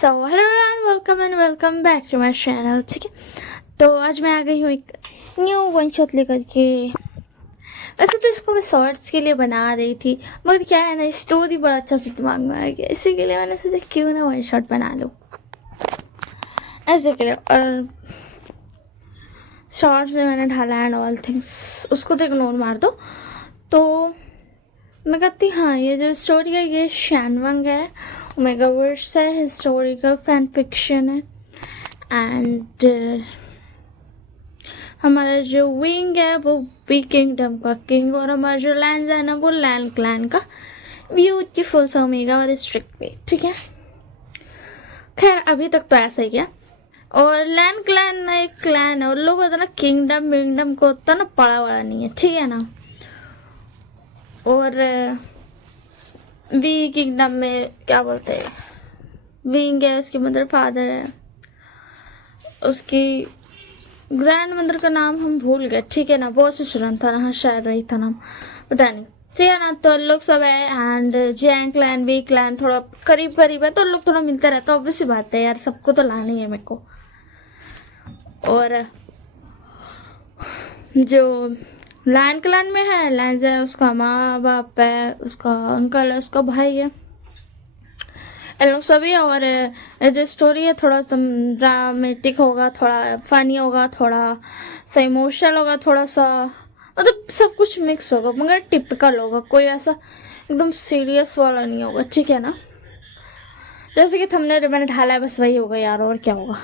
So hello and welcome back to my channel. ठीक है, तो आज मैं आ गई हूँ एक न्यू वन शॉट लेकर के। वैसे तो इसको मैं शॉर्ट्स के लिए बना रही थी, मगर क्या है ना, स्टोरी बड़ा अच्छा से दिमाग में आ गया, इसी के लिए मैंने सोचा क्यों ना वन शॉट बना लूँ ऐसे के लिए। और शॉर्ट्स में मैंने ढाला एंड ऑल थिंग्स, उसको तो इग्नोर मार दो। तो मैं कहती हाँ, ये जो स्टोरी है ये शैनवंग है, ओमेगावर्स है, हिस्टोरिकल फैन फिक्शन है। एंड हमारा जो विंग है वो बी किंगडम का किंग, और हमारा जो लैंड है ना वो लैंड क्लैन का ब्यूटीफुल सा ओमेगा और स्ट्रिक्ट पे। ठीक है, खैर अभी तक तो ऐसा ही है। और लैंड क्लैन ना एक क्लैन है, उन लोगों को ना किंगडम विंगडम को उतना ना पड़ा वड़ा नहीं है, ठीक है ना। और वी किंगडम में क्या बोलते हैं, विंग है, उसकी मदर फादर है, उसकी ग्रैंड मदर का नाम हम भूल गए, ठीक है ना, वो से सुना था ना, हाँ शायद वही था नाम, पता नहीं, ठीक है ना। तो लोग सब है and Jiang clan Wei clan थोड़ा करीब करीब है, तो लोग थोड़ा मिलते रहता है, ऑब्वियस बात है यार, सबको तो लाना ही है मेरे को। और जो लैंड क्लैन में है, लैंड है, उसका माँ बाप है, उसका अंकल है, उसका भाई है, इन लोग सभी। और जो स्टोरी है थोड़ा ड्रामेटिक होगा, थोड़ा फनी होगा, थोड़ा सा इमोशनल होगा, थोड़ा सा मतलब सब कुछ मिक्स होगा, मगर टिपिकल होगा, कोई ऐसा एकदम सीरियस वाला नहीं होगा, ठीक है ना। जैसे कि थंबनेल मैंने ढाला है, बस वही होगा यार, और क्या होगा।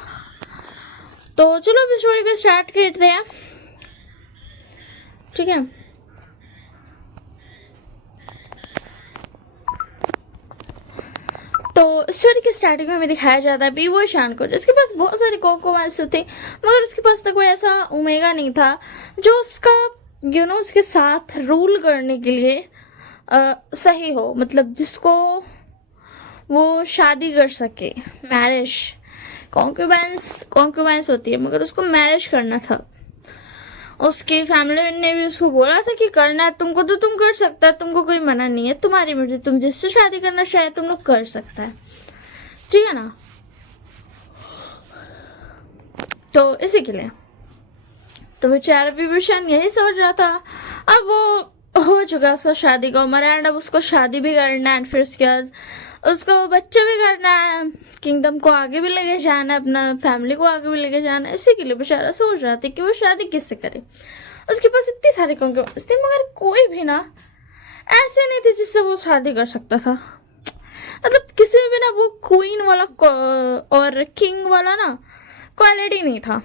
तो चलो अब स्टोरी को स्टार्ट करते हैं, ठीक है। तो स्टोरी की स्टार्टिंग में हमें दिखाया जाता है बीवो शान को, जिसके पास बहुत सारे कोकोमांस थे, मगर उसके पास ना कोई ऐसा ओमेगा नहीं था जो उसका उसके साथ रूल करने के लिए सही हो, मतलब जिसको वो शादी कर सके, मैरिज। कॉन्क्यूबाइंस होती है, मगर उसको मैरिज करना था। उसकी फैमिली ने भी उसको बोला था कि करना है तुमको तो तुम कर सकता है, तुमको कोई मना नहीं है, तुम्हारी मर्जी, तुम जिससे शादी करना चाहे तुम लोग कर सकता है, ठीक है ना। तो इसी के लिए तो बेचारा विभूषण यही सोच रहा था। अब वो हो चुका उसका शादी का उम्र एंड अब उसको शादी भी करना है, फिर उसके बाद उसको बच्चे भी करना है, किंगडम को आगे भी लेके जाना है, अपना फैमिली को आगे भी लेके जाना है। इसी के लिए बेचारा सोच रहा था कि वो शादी किससे करे। उसके पास इतनी सारी कॉन्क्यूबाइंस थी, मगर कोई भी ना ऐसे नहीं थी जिससे वो शादी कर सकता था। मतलब किसी में भी ना वो क्वीन वाला और किंग वाला ना क्वालिटी नहीं था।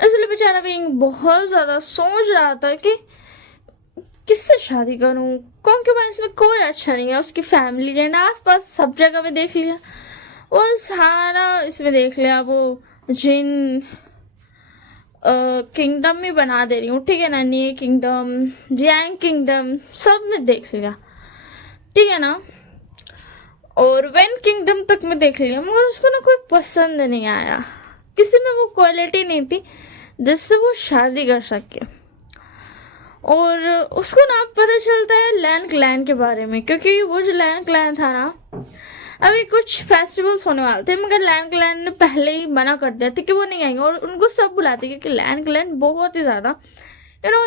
इसलिए बेचारा भी बहुत ज्यादा सोच रहा था कि किससे शादी करूं, कॉन्क्यूबाइंस में कोई अच्छा नहीं है। उसकी फैमिली एंड आसपास सब जगह में देख लिया, वो सारा इसमें देख लिया, वो जिन किंगडम में बना दे रही हूँ, ठीक है ना, नी किंगडम, जैंग किंगडम, सब में देख लिया, ठीक है ना। और वेन किंगडम तक में देख लिया, मगर उसको ना कोई पसंद नहीं आया, किसी में वो क्वालिटी नहीं थी जिससे वो शादी कर सके। और उसको ना पता चलता है लैंड क्लैन के बारे में, क्योंकि वो जो लैंड क्लैन था ना, अभी कुछ फेस्टिवल्स होने वाले थे, मगर लैंड क्लैन ने पहले ही मना कर दिया था कि वो नहीं आएंगे, और उनको सब बुलाते क्योंकि लैंड क्लैन बहुत ही ज़्यादा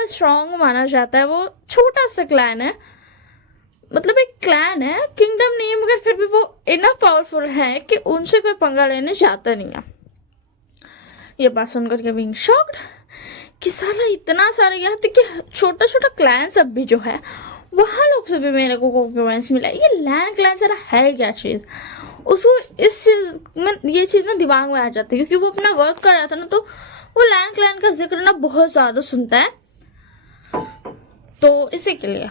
स्ट्रॉन्ग माना जाता है। वो छोटा सा क्लैन है, मतलब एक क्लैन है, किंगडम नहीं है, मगर फिर भी वो इनफ पावरफुल है कि उनसे कोई पंगा लेने जाता नहीं है। ये बात सुनकर के बीइंग शॉक्ड कि साला इतना सारा, यहाँ तक कि छोटा छोटा क्लैन सब भी जो है वहाँ लोग से भी मेरे को कॉन्क्यूबाइंस मिला। ये लैंड क्लैन सारा है क्या चीज़, उसको इस चीज में ये चीज़ ना दिमाग में आ जाती है, क्योंकि वो अपना वर्क कर रहा था ना, तो वो लैंड क्लैन का जिक्र ना बहुत ज़्यादा सुनता है, तो इसी के लिए।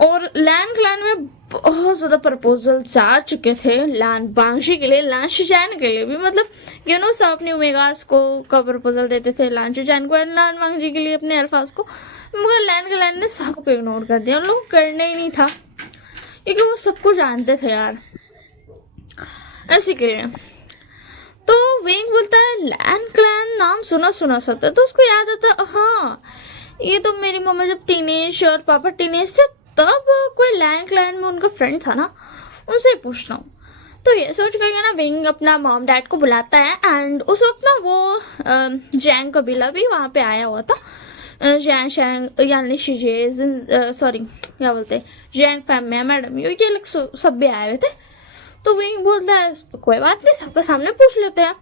और लैंड क्लैन में बहुत ज़्यादा प्रपोजल जा चुके थे लैंड बांगशी के लिए, लैंड शिजैन के लिए भी, मतलब सब अपने ओमेगास को का प्रपोजल देते थे लैंड शिजैन को, लैंड बांगशी के लिए अपने अल्फाज को, मगर लैंड क्लैन ने सबको इग्नोर कर दिया, उन लोगों को करना ही नहीं था, क्योंकि वो सबको जानते थे यार, ऐसे के लिए। तो वेंग बोलता है लैंड क्लैन नाम सुना सुना सा था, तो उसको याद आता, हाँ ये तो मेरी मम्मा जब टीनेज और पापा टीनेज थे तब कोई लैंड क्लैन में उनका फ्रेंड था ना, उनसे ही पूछता हूँ। तो ये सोच करके ना विंग अपना मॉम डैड को बुलाता है एंड उस वक्त ना वो जैंग कबीला भी वहाँ पे आया हुआ था। जैंग शैंग यानी शिजे सॉरी क्या बोलते हैं जैंग फैमिली मैडम ये लोग सब भी आए हुए थे। तो विंग बोलता है कोई बात नहीं सबके सामने पूछ लेते हैं।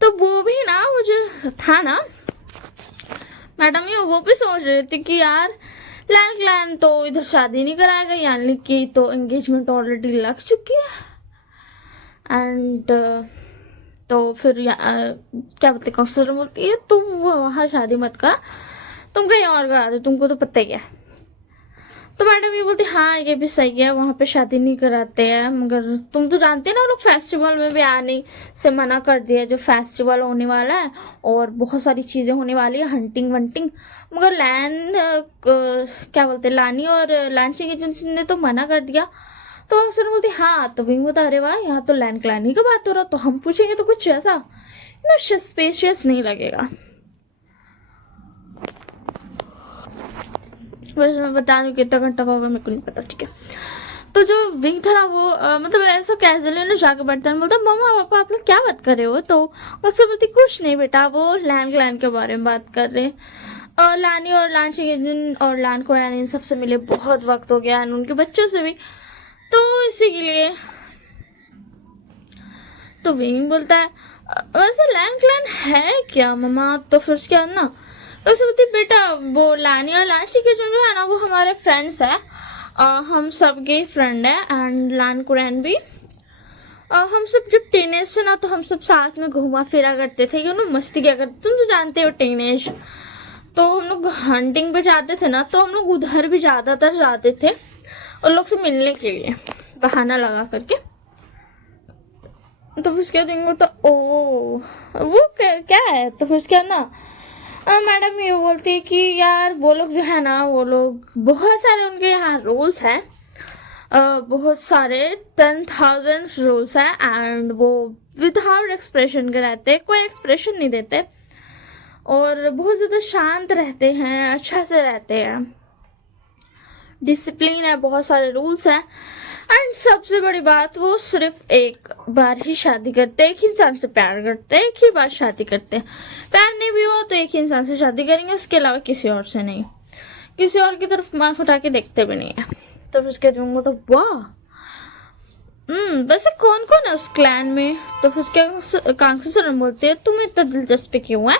तो वो भी ना वो जो था ना मैडम ये वो भी सोच रहे थे कि यार लैन क्लैन तो इधर शादी नहीं कराएगा यानी कि तो एंगेजमेंट ऑलरेडी लग चुकी है एंड तो फिर क्या बोलते काउंसलर बोलती है तुम वहाँ शादी मत करा तुम कहीं और करा दो तुमको तो पता ही है। तो मैडम ये बोलती हाँ ये भी सही है वहाँ पे शादी नहीं कराते हैं मगर तुम तो जानते हैं ना लोग फेस्टिवल में भी आने से मना कर दिया जो फेस्टिवल होने वाला है और बहुत सारी चीज़ें होने वाली है हंटिंग वंटिंग मगर क्या बोलते लानी और लांची ने तो मना कर दिया। तो अक्सर बोलती हाँ तो विंग बता अरे वाह यहाँ तो लैंड क्लैनी की बात हो रहा तो हम पूछेंगे तो कुछ ऐसा ना स्पेशियस नहीं लगेगा। वैसे मैं बता दूँ कितना घंटा का होगा मेरे को नहीं पता ठीक है। तो जो विंग था ना वो मतलब ऐसा कैजुअली ना जाके बैठता है बोलता मम्मा पापा आप लोग क्या बात कर रहे हो। तो अक्सर बोलती कुछ नहीं बेटा वो लैंड क्लैन के बारे में बात कर रहे और लानी और लांची और लान को इन सबसे मिले बहुत वक्त हो गया उनके बच्चों से भी तो इसी के लिए। तो विंग बोलता है वैसे लैंड क्लैन है क्या मम्मा। तो फिर क्या ना वैसे बोलती बेटा वो लानी और लांची के जो है ना वो हमारे फ्रेंड्स है हम सब के फ्रेंड है एंड लान कुरैन भी हम सब जब टीनेज थे ना तो हम सब साथ में घूमा फिरा करते थे मस्ती क्या करते तुम तो जानते हो टीनेज। तो हम लोग हंटिंग पे जाते थे ना तो हम लोग उधर भी ज़्यादातर जाते थे और लोग से मिलने के लिए बहाना लगा करके। तो फिर क्या देंगे तो ओ वो क्या है। तो फिर क्या ना मैडम ये बोलती है कि यार वो लोग जो है ना वो लोग बहुत सारे उनके यहाँ रूल्स हैं बहुत सारे 10,000 रूल्स हैं एंड वो विदाउट एक्सप्रेशन के रहते हैं कोई एक्सप्रेशन नहीं देते और बहुत ज़्यादा शांत रहते हैं अच्छा से रहते हैं डिसिप्लिन है बहुत सारे रूल्स हैं एंड सबसे बड़ी बात वो सिर्फ एक बार ही शादी करते हैं एक इंसान से प्यार करते हैं एक ही बार शादी करते हैं प्यार नहीं भी हो तो एक ही इंसान से शादी करेंगे उसके अलावा किसी और से नहीं किसी और की तरफ आँख उठा के देखते भी नहीं है। तो फिर उसके दूंगा तो वाह वैसे कौन कौन है उस क्लैन में। तो फिर उसके कांग्रेस बोलते हैं तुम्हें इतना दिलचस्पी क्यों है।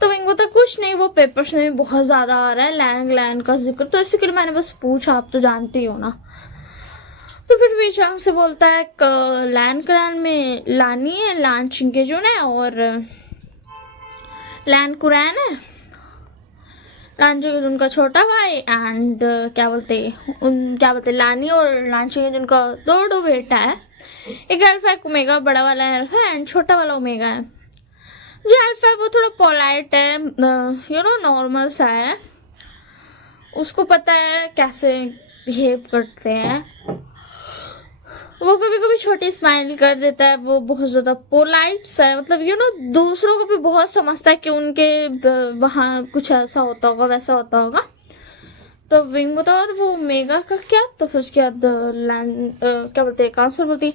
तो विंग बोलता कुछ नहीं वो पेपर्स में बहुत ज़्यादा आ रहा है लैंड क्लैन का जिक्र तो इसी के लिए मैंने बस पूछा आप तो जानती हो ना। तो फिर वीचांग से बोलता है लैंड क्लैन में लानी है लान चिंगेजुन है और लैंड कुरैन है लान चिंगेजुन का छोटा भाई एंड क्या बोलते लानी और लान चिंगेजुन का दो बेटा है एक एल्फ है ओमेगा बड़ा वाला एल्फ है एंड छोटा वाला ओमेगा है। जो एल्फ है वो थोड़ा पोलाइट है नॉर्मल सा है उसको पता है कैसे बिहेव करते हैं वो कभी कभी छोटी स्माइल कर देता है वो बहुत ज़्यादा पोलाइट सा है मतलब दूसरों को भी बहुत समझता है कि उनके वहाँ कुछ ऐसा होता होगा वैसा होता होगा। तो विंग बता और वो ओमेगा का क्या। तो फिर उसके बाद क्या बोलते हैं कांसर बोलती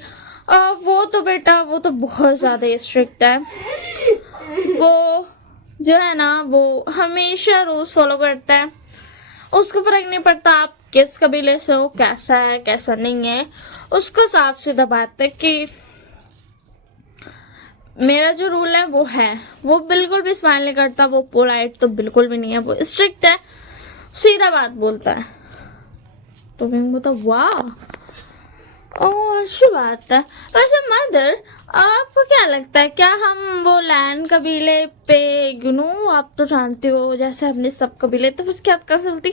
वो तो बेटा वो तो बहुत ज़्यादा स्ट्रिक्ट है वो जो है ना वो हमेशा रूल्स फॉलो करता है उसको फर्क नहीं पड़ता आप किस कबीले से हो कैसा है कैसा नहीं है उसको साफ सीधा बात है कि मेरा जो रूल है वो बिल्कुल भी स्माइल नहीं करता वो पोलाइट तो बिल्कुल भी नहीं है वो स्ट्रिक्ट है सीधा बात बोलता है। तो मैं बोलता वाह ओह अच्छी बात है। वैसे मदर आपको क्या लगता है क्या हम वो लैंड कबीले पे आप तो जानते हो जैसे हमने सब कबीले तो फिर क्या कर सकती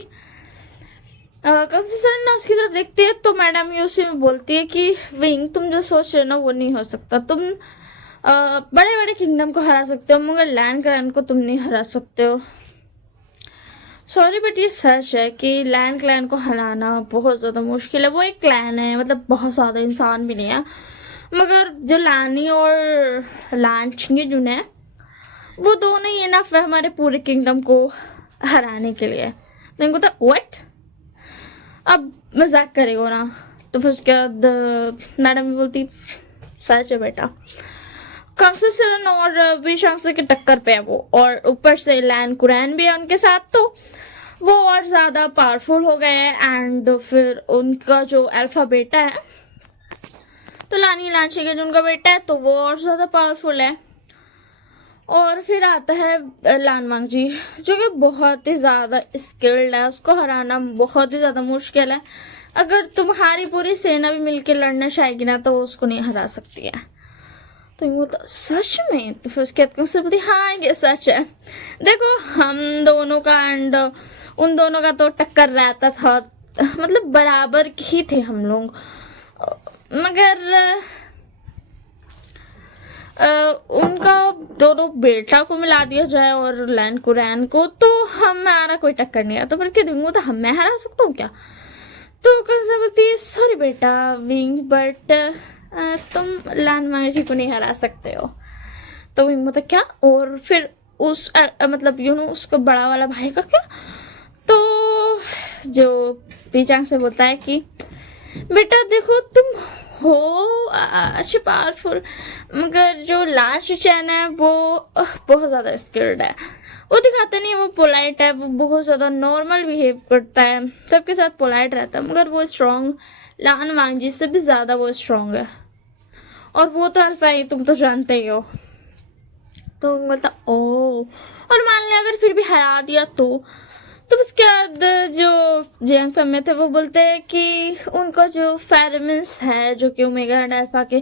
सर ना उसकी तरफ देखती है तो मैडम ये उसी में बोलती है कि विंग तुम जो सोच रहे हो ना वो नहीं हो सकता तुम बड़े बड़े किंगडम को हरा सकते हो मगर लैंड क्लैन को तुम नहीं हरा सकते हो। सॉरी बट ये सच है कि लैंड क्लैन को हराना बहुत ज़्यादा मुश्किल है वो एक क्लैन है मतलब बहुत ज़्यादा इंसान भी नहीं है मगर जो लानी और लांचिंगे जो है वो दोनों ही इनफ है हमारे पूरे किंगडम को हराने के लिए। नहीं पता व्हाट अब मजाक करेगो ना तो फिर उसके बाद मैडम भी बोलती सच है बेटा, कंसेशन और विशांश की टक्कर पे है वो, और ऊपर से लैन कुरैन भी है उनके साथ, तो वो और ज्यादा पावरफुल हो गए। एंड फिर उनका जो अल्फा बेटा है, तो लानी लांची का जो उनका बेटा है, तो वो और ज्यादा पावरफुल है। और फिर आता है लानवांग जी, जो कि बहुत ही ज्यादा स्किल्ड है, उसको हराना बहुत ही ज्यादा मुश्किल है। अगर तुम्हारी पूरी सेना भी मिलकर लड़ना चाहेगी ना, तो वो उसको नहीं हरा सकती है। तो ये बोलता सच में? तो फिर उसके बाद से बोलती हाँ ये सच है, देखो हम दोनों का एंड उन दोनों का तो टक्कर रहता था, मतलब बराबर ही थे हम लोग, मगर उनका दोनों बेटा को मिला दिया जाए और लैन कुरैन को, तो हमारा कोई टक्कर नहीं है। तो बल्कि दूंगा तो मैं हरा सकता हूँ क्या? तो कैसे बोलती है सॉरी बेटा विंग, बट तुम लानवांग जी को नहीं हरा सकते हो। तो विंग मतलब क्या? और फिर उस मतलब उसको बड़ा वाला भाई का क्या? तो जो पीचांग से बोलता है कि बेटा देखो तुम हो अच्छे पावरफुल, मगर जो लास्ट चैन है वो बहुत ज़्यादा स्किल्ड है। वो दिखाता नहीं, वो पोलाइट है, वो बहुत ज़्यादा नॉर्मल बिहेव करता है, सबके साथ पोलाइट रहता है, मगर वो स्ट्रॉन्ग लानवांग जी से भी ज़्यादा वो स्ट्रॉन्ग है। और वो तो अल्फा ही, तुम तो जानते ही हो। तो बोलता ओ, और मान लिया अगर फिर भी हरा दिया तो उसके बाद जो जियांग फैमिली थे वो बोलते हैं कि उनका जो फेरोमोन्स है, जो कि ओमेगा एंड अल्फा के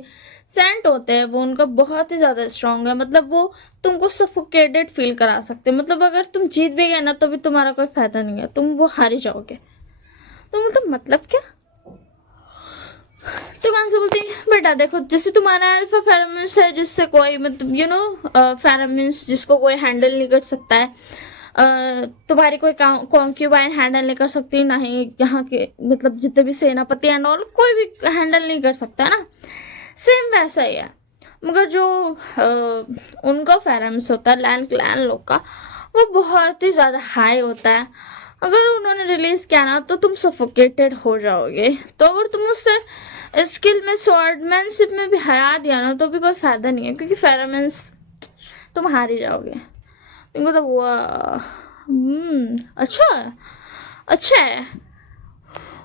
सेंट होते हैं, वो उनका बहुत ही ज़्यादा स्ट्रॉन्ग है। मतलब वो तुमको सफोकेटेड फील करा सकते हैं। मतलब अगर तुम जीत भी गए ना, तो भी तुम्हारा कोई फायदा नहीं है, तुम वो हार ही जाओगे। तो मतलब क्या? तो कहाँ से बोलती बेटा देखो, जैसे तुम्हारा अल्फा फेरोमोन्स है, जिससे कोई मतलब फेरोमोन्स जिसको कोई हैंडल नहीं कर सकता है, तुम्हारी कोई कॉन्क्यूबाइन हैंडल नहीं कर सकती, ना ही यहाँ के मतलब जितने भी सेनापति एंड ऑल, कोई भी हैंडल नहीं कर सकता है ना। सेम वैसा ही है, मगर जो उनका फेरोमोन्स होता है लैन क्लैन लोग का, वो बहुत ही ज़्यादा हाई होता है। अगर उन्होंने रिलीज किया ना, तो तुम सफोकेटेड हो जाओगे। तो अगर तुम उससे स्किल में स्वॉर्डमैनशिप में भी हरा दिया ना, तो भी कोई फायदा नहीं है, क्योंकि फेरोमोन्स तुम हार ही जाओगे। इनको तो वो अच्छा है।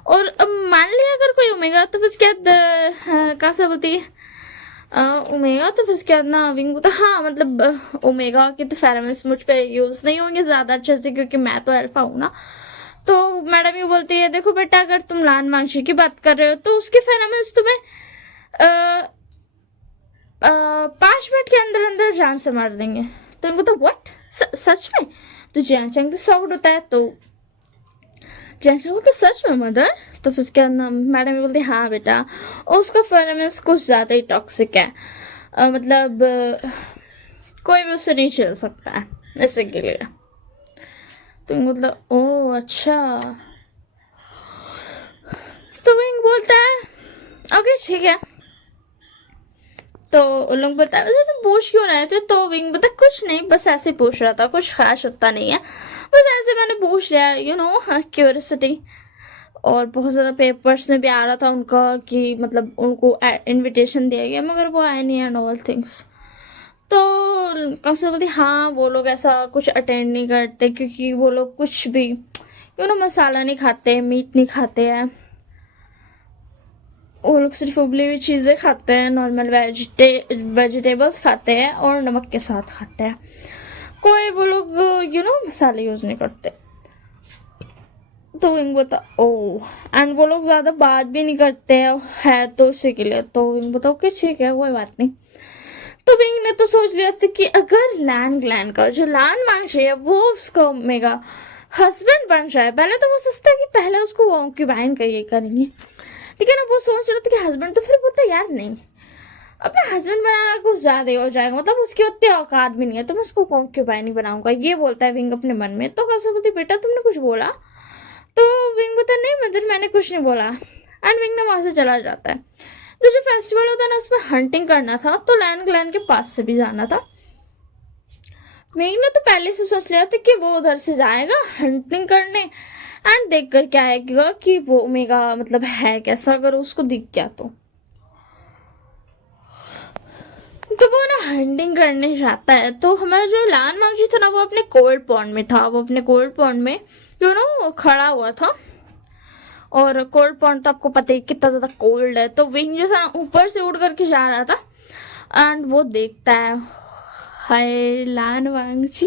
और अब मान लिया अगर कोई ओमेगा, तो फिर क्या कहाँ से बोलती है ओमेगा, तो फिर क्या ना विंग तो हाँ मतलब ओमेगा के तो फेरोमोन्स मुझ पे यूज नहीं होंगे ज़्यादा अच्छे से, क्योंकि मैं तो अल्फा हूँ ना। तो मैडम ये बोलती है देखो बेटा, अगर तुम लानवांग जी की बात कर रहे हो, तो उसके फेरोमोन्स तुम्हें 5 मिनट के अंदर अंदर जान से मार देंगे। तो इनको तो व्हाट, सच में? तो जियांग तो शॉक्ड होता है। तो जियांग बोलते सच में मदर? तो फिर क्या नाम मैडम बोलती हाँ बेटा, उसका फेरोमोन्स कुछ ज़्यादा ही टॉक्सिक है, मतलब कोई भी उससे नहीं चल सकता है ऐसे के लिए। तो मतलब ओह अच्छा। तो विंग बोलता है ओके ठीक है। तो लोग बोलता है वैसे तुम पूछ क्यों रहे थे? तो विंग बोलता कुछ नहीं, बस ऐसे पूछ रहा था, कुछ खास होता नहीं है, बस ऐसे मैंने पूछ लिया, क्यूरियोसिटी। और बहुत ज़्यादा पेपर्स में भी आ रहा था उनका कि मतलब उनको इनविटेशन दिया गया, मगर वो आए नहीं एंड ऑल थिंग्स। तो कैसे बोलती हाँ वो लोग ऐसा कुछ अटेंड नहीं करते, क्योंकि वो लोग कुछ भी मसाला नहीं खाते, मीट नहीं खाते हैं, वो लोग सिर्फ उबली हुई चीज़ें खाते हैं, नॉर्मल वेजिटेबल्स खाते हैं और नमक के साथ खाते हैं। कोई वो लोग मसाले यूज़ नहीं करते। तो विंग बता ओह, एंड वो लोग ज़्यादा बात भी नहीं करते है तो उसी के लिए। तो विंग बताओ कि ठीक है कोई बात नहीं। तो विंग ने तो सोच लिया था कि अगर लैन ग्लैन का जो लानवांग जी है वो उसका मेगा हस्बैंड बन जाए, पहले तो वो सोचता है कि पहले उसको कॉन्क्यूबाइन का ये करेंगे, ठीक है ना। वो सोच रहा था कि हस्बैंड, तो फिर बोलता यार नहीं, अपना हस्बैंड बनाना कुछ ज़्यादा ही हो जाएगा, मतलब उसकी उतनी औकात भी नहीं है, तो मैं उसको कॉन्क्यूबाइन ही बनाऊंगा, ये बोलता है विंग अपने मन में। तो कैसे बोलती बेटा तुमने कुछ बोला? तो विंग बोलता नहीं मतलब मैंने कुछ नहीं बोला, एंड विंग ने वहाँ से चला जाता है। तो जो फेस्टिवल होता है ना, उसमें हंटिंग करना था, तो लैन ग्लैन के पास से भी जाना था। विंग ने तो पहले से सोच लिया था कि वो उधर से जाएगा हंटिंग करने, एंड देख कर क्या आएगा कि वो ओमेगा मतलब है कैसा, अगर उसको दिख गया तो वो ना हंटिंग करने जाता है। तो हमारा जो लान मांगजी था ना, वो अपने कोल्ड पॉन्ड में था, वो अपने कोल्ड पॉन्ड में खड़ा हुआ था। और कोल्ड पॉन्ड तो आपको पता ही कितना ज्यादा कोल्ड है। तो विंग जो था ना ऊपर से उड़ करके जा रहा था एंड वो देखता है, हाय लान वांगजी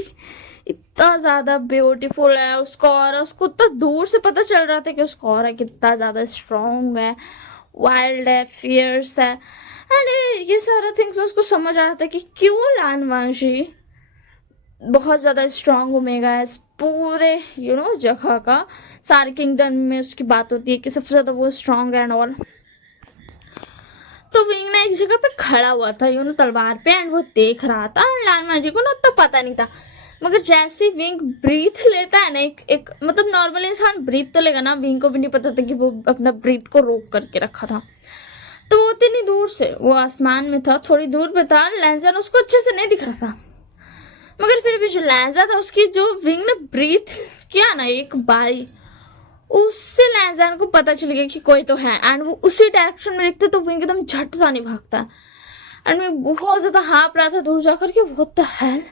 इतना ज्यादा ब्यूटीफुल है, उसका ऑरा उसको इतना दूर से पता चल रहा था कि उसका ऑरा कितना ज्यादा स्ट्रॉन्ग है, वाइल्ड है, फियर्स है। एंड ये सारा थिंग्स उसको समझ आ रहा था कि क्यों लान वांगजी बहुत ज्यादा स्ट्रॉन्ग ओमेगा है। इस पूरे जगह का, सारे किंगडम में उसकी बात होती है कि सबसे ज्यादा वो स्ट्रॉन्ग है एंड ऑल। तो विंग ना एक जगह पे खड़ा हुआ था तलवार पे एंड वो देख रहा था। लान मांगजी को ना तो पता नहीं था, मगर जैसे विंग ब्रीथ लेता है ना, एक मतलब नॉर्मल इंसान ब्रीथ तो लेगा ना, विंग को भी नहीं पता था कि वो अपना ब्रीथ को रोक करके रखा था। तो वो इतनी दूर से, वो आसमान में था, थोड़ी दूर पे था, लैंजन उसको अच्छे से नहीं दिख रहा था, मगर फिर भी जो लैंजा था उसकी जो विंग ने ब्रीथ किया ना एक बारी, उससे लैंजन को पता चल गया कि कोई तो है एंड वो उसी डायरेक्शन में देखते तो विंग एकदम झट सा नहीं भागता एंड मैं बहुत ज्यादा हाँप रहा था दूर जाकर के, व्हाट द हेल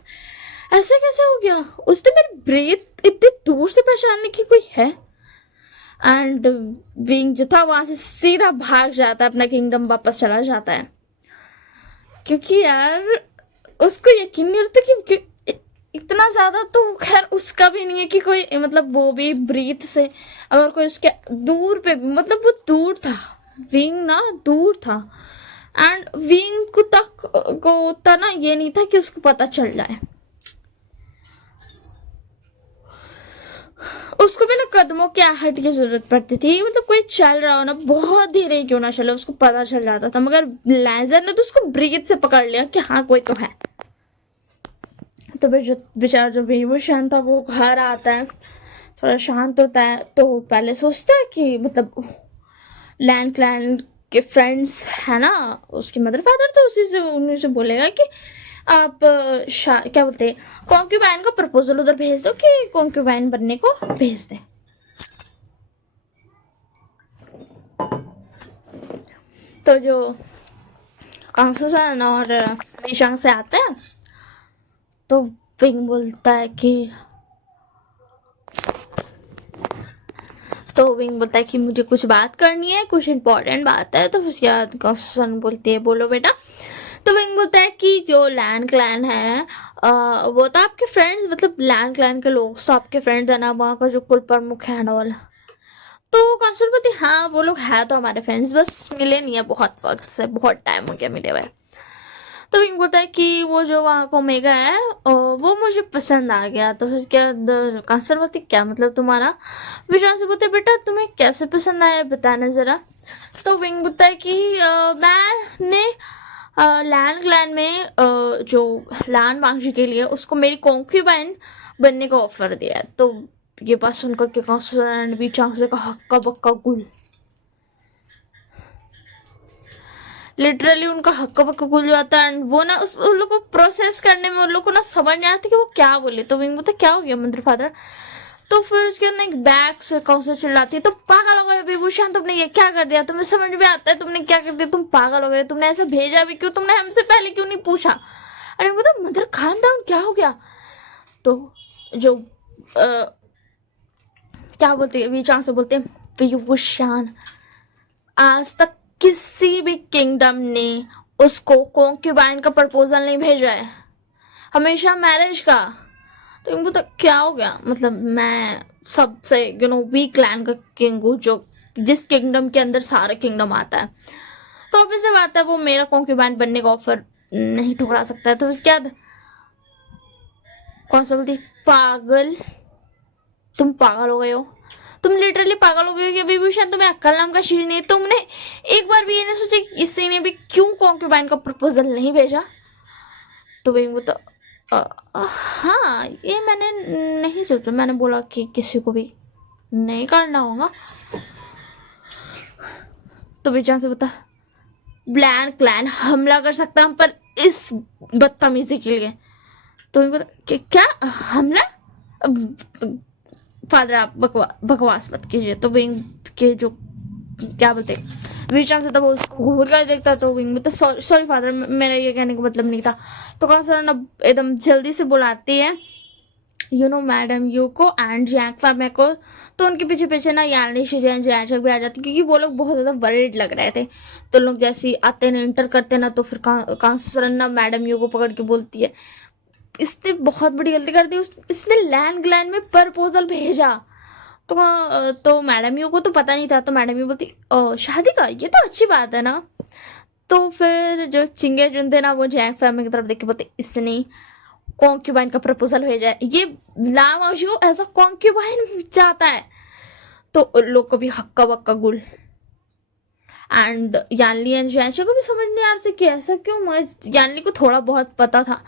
ऐसे कैसे हो गया, उसने मेरी ब्रीथ इतनी दूर से पहचानने की कोई है। एंड विंग जो था वहां से सीधा भाग जाता है, अपना किंगडम वापस चला जाता है, क्योंकि यार उसको यकीन नहीं होता कि इतना ज्यादा तो खैर उसका भी नहीं है कि कोई मतलब वो भी ब्रीथ से अगर कोई उसके दूर पे भी, मतलब वो दूर था, विंग ना दूर था एंड विंग को तक को उतना ना ये नहीं था कि उसको पता चल जाए। उसको भी ना कदमों की आहट की जरूरत पड़ती थी, मतलब कोई चल रहा हो ना, बहुत धीरे क्यों ना चले, उसको पता चल जाता था। मगर लैंजर ने तो उसको ब्रीथ से पकड़ लिया कि हाँ कोई तो है। तो बेचारा जो विभूषण था वो घर आता है, थोड़ा शांत होता है, तो पहले सोचता है कि मतलब लैंड क्लैन के फ्रेंड्स है ना, उसके मदर फादर, तो उसी से उन्हीं से बोलेगा कि आप क्या बोलते हैं कॉन्क्यूबाइन का प्रपोजल उधर भेज दो कि कॉन्क्यूबाइन बनने को भेज दें। तो जो कांसुसन और मीशांग से आते हैं तो विंग बोलता है कि मुझे कुछ बात करनी है, कुछ इम्पोर्टेंट बात है। तो उसके बाद कांसुसन बोलती है बोलो बेटा। तो विंग बोलता है कि जो लैंड क्लैन है वो तो आपके फ्रेंड्स, मतलब लैंड क्लैन के लोग तो आपके फ्रेंड्स है ना, वहाँ का जो कुल प्रमुख है ना वाला। तो कांसुसन बोलती है हाँ वो लोग है तो हमारे फ्रेंड्स, बस मिले नहीं है बहुत वक्त से, बहुत टाइम हो गया मिले हुए। तो विंग बोलता है कि वो जो वहाँ का ओमेगा है वो मुझे पसंद आ गया। तो फिर क्या कांसुसन बोलती क्या मतलब तुम्हारा, विशाल से बोलते बेटा तुम्हें कैसे पसंद आया बताना जरा। तो विंग बोलता है कि मैंने लैंड क्लैन में जो लान वांगजी के लिए उसको मेरी कॉन्क्यूबाइन बनने का ऑफर दिया है। तो ये बात सुनकर के कांसुसन भी चांग से कहा हक्का बक्का गुल, लिटरली उनका हक्का बक्का गुल जाता है। वो ना उन लोग को प्रोसेस करने में उन लोग को ना समझ नहीं आता कि वो क्या बोले। तो विंग बोलता क्या हो गया मदर फादर। तो फिर उसके अंदर एक बैग से कांसुसन चिल्लाती है तो पागल हो गए विभूषण, तुमने ये क्या कर दिया, तुम्हें समझ में आता है तुमने क्या कर दिया, तुम पागल हो गए, तुमने ऐसे भेजा भी क्यों, तुमने हमसे पहले क्यों नहीं पूछा। अरे वो तो मदर खान डाउन क्या हो गया। तो जो क्या बोलते हैं विचांग से बोलते हैं विभूषण आज तक किसी भी किंगडम ने उसको कॉन्क्यूबाइन का प्रपोजल नहीं भेजा है, हमेशा मैरिज का। तो इनको तो क्या हो गया, मतलब मैं सबसे वीक क्लैन का किंग हूँ, जो जिस किंगडम के अंदर सारा किंगडम आता है। तो ऑब्वियस सी बात है वो मेरा कॉन्क्यूबाइन बनने का ऑफर नहीं ठुकरा सकता है। तो उसके बाद कौन सा बोलती पागल, तुम पागल हो गए हो, तुम लिटरली पागल हो गए कि विभूषण तुम्हें अक्ल नाम का चीज नहीं, तुमने एक बार भी ये नहीं सोचा कि इसी ने भी क्यों कॉन्क्यूबाइन का प्रपोजल नहीं भेजा। तो वो तो हाँ ये मैंने नहीं सोचा, मैंने बोला कि किसी को भी नहीं करना होगा। तो बेचान से बता ब्लैंड क्लैन हमला कर सकता हम पर इस बदतमीजी के लिए। तो क्या हमला, फादर आप बकवास मत कीजिए। तो विंग के जो क्या बोलते विचार से, तब वो उसको घूर कर देखता तो विंग बोलता सॉरी फादर, मेरा ये कहने का मतलब नहीं था। तो कांसर अब एकदम जल्दी से बुलाती है मैडम यू को एंड जैक फार्मे को। तो उनके पीछे पीछे ना यानी शिजैन जैचक भी आ जाती, क्योंकि वो लोग बहुत ज़्यादा वरीड लग रहे थे। तो लोग जैसे ही आते ना इंटर करते ना, तो फिर कांसर ना मैडम यू को पकड़ के बोलती है इसने बहुत बड़ी गलती कर दी, इसने लैंड ग्लैंड में प्रपोजल भेजा। तो मैडम यू को तो पता नहीं था। तो मैडम यू बोलती शादी का, ये तो अच्छी बात है ना। तो फिर जो चिंगे जुन थे ना, वो जैक फैमिली की तरफ देख के बोलते इसने कॉन्क्यूबाइन का प्रपोजल भेजा है, ये लामाशु ऐसा कॉन्क्यूबाइन चाहता है। तो लोग को भी हक्का बक्का गुल। एंड यानली एंड जैशा को भी समझ नहीं आ रहा था कि ऐसा क्यों। मगर यानली को थोड़ा बहुत पता था।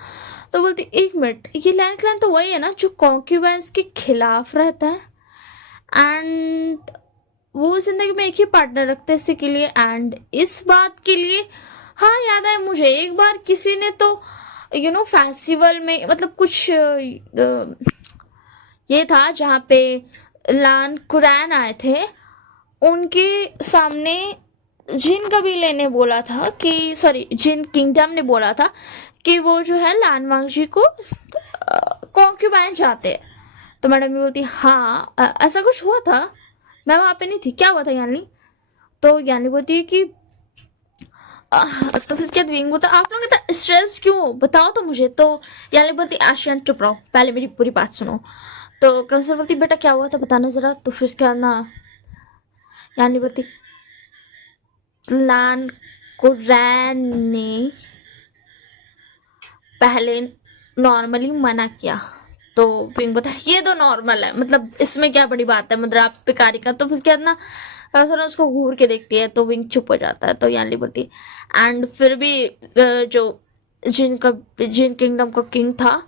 तो बोलती एक मिनट, ये लैंड क्लैन तो वही है ना जो कॉन्क्यूबाइंस के खिलाफ रहता है, एंड वो जिंदगी में एक ही पार्टनर रखते हैं इसी के लिए। एंड इस बात के लिए हाँ याद है मुझे, एक बार किसी ने तो फेस्टिवल में मतलब कुछ ये था जहाँ पे लान कुरैन आए थे, उनके सामने जिन कबीले ने बोला था कि जिन किंगडम ने बोला था कि वो जो है लान वांगजी को कॉन्क्यूबाइन चाहते हैं। तो मैडम भी बोलती हाँ ऐसा कुछ हुआ था, मैं वहाँ पे नहीं थी, क्या हुआ था यानी। तो यानी बोलती है कि तो फिर क्या विंग बोलता आप लोग इतना स्ट्रेस क्यों, बताओ तो मुझे। तो यानी बोलती आशियान चुप रहो, पहले मेरी पूरी बात सुनो। तो कंसर बोलती बेटा क्या हुआ था बताना जरा। तो फिर क्या ना यानी बोलती लान कुरैन ने पहले नॉर्मली मना किया। तो विंग बोलता ये तो नॉर्मल है, मतलब इसमें क्या बड़ी बात है, मतलब आप पिकारी का। तो फिर क्या ना कंसर उसको घूर के देखती है, तो विंग चुप हो जाता है। तो यानी बोलती एंड फिर भी जो जिन किंगडम का किंग था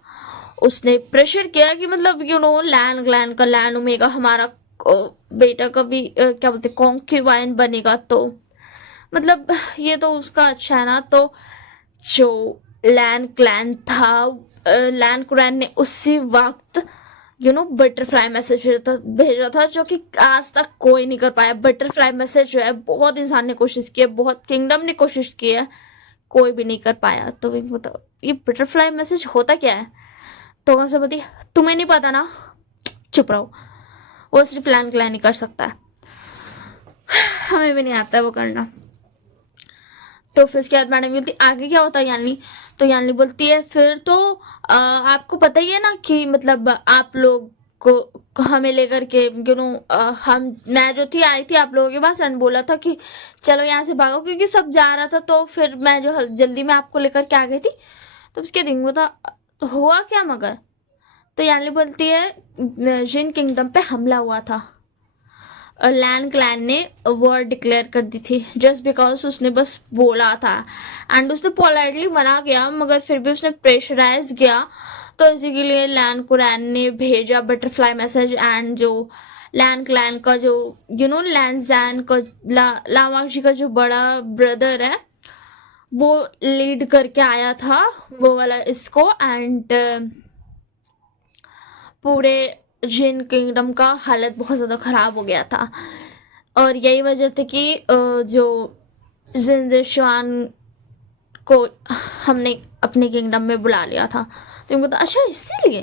उसने प्रेशर किया कि मतलब लैंड ग्लैंड का लैंड ओमेगा हमारा बेटा का भी क्या बोलते कॉन्क्यूबाइन बनेगा। तो मतलब ये तो उसका अच्छा है ना। तो जो लैंड क्लैन था, लैंड कुरैन ने उसी वक्त बटरफ्लाई मैसेज भेजा था जो कि आज तक कोई नहीं कर पाया। बटरफ्लाई मैसेज जो है बहुत इंसान ने कोशिश की है, बहुत किंगडम ने कोशिश की है, कोई भी नहीं कर पाया। तो बताओ ये बटरफ्लाई मैसेज होता क्या है। तो कौन सा बोलती तुम्हें नहीं पता ना, चुप रहो, वो सिर्फ लैंड क्लैन ही कर सकता है, हमें भी नहीं आता है वो करना। तो फिर उसके बाद मैडम बोलती आगे क्या होता है यानी। तो यानी बोलती है फिर तो आपको पता ही है ना कि मतलब आप लोग को हमें लेकर के मैं जो थी आई थी आप लोगों के पास एंड बोला था कि चलो यहाँ से भागो, क्योंकि सब जा रहा था। तो फिर मैं जो जल्दी में आपको लेकर के आ गई थी। तो उसके दिन वो था हुआ क्या मगर। तो यानी बोलती है जिन किंगडम पे हमला हुआ था, लैंड क्लैन ने वॉर डिक्लेयर कर दी थी जस्ट बिकॉज उसने बस बोला था एंड उसने पोलाइटली मना किया, मगर फिर भी उसने प्रेशराइज किया। तो इसी के लिए लैंड कुरैन ने भेजा बटरफ्लाई मैसेज एंड जो लैंड क्लैन का जो लैंड जैन का लावांगजी का जो बड़ा ब्रदर है वो लीड करके आया था वो वाला इसको। एंड पूरे जिन किंगडम का हालत बहुत ज़्यादा ख़राब हो गया था, और यही वजह थी कि जो जिनजिशवान को हमने अपने किंगडम में बुला लिया था। तो इनको अच्छा इसीलिए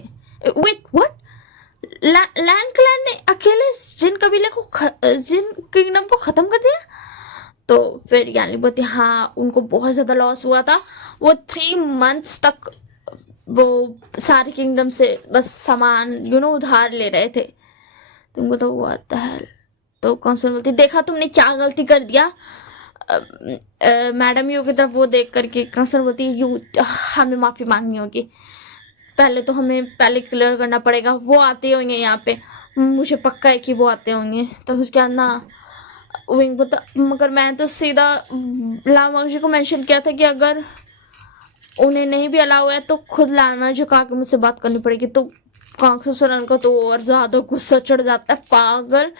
वेट व्हाट लैंड क्लैन ने अकेले जिन कबीले को जिन किंगडम को ख़त्म कर दिया। तो फिर यानी बोलती हाँ उनको बहुत ज़्यादा लॉस हुआ था, वो 3 months तक वो सारे किंगडम से बस सामान उधार ले रहे थे। तुमको तो वो आता है। तो कौंसल बोलती देखा तुमने क्या गलती कर दिया। मैडम यू की तरफ वो देख करके कौंसल बोलती यू हमें माफ़ी मांगनी होगी, पहले तो हमें पहले क्लियर करना पड़ेगा। वो आते होंगे यहाँ पे, मुझे पक्का है कि वो आते होंगे। तो उसके बाद ना विंग बोलता मगर मैं तो सीधा लामांगजी को मेंशन किया था कि अगर उन्हें नहीं भी अलाउ है तो खुद लामा झुका के मुझसे बात करनी पड़ेगी। तो कांसुरन को तो और ज्यादा गुस्सा चढ़ जाता है, पागल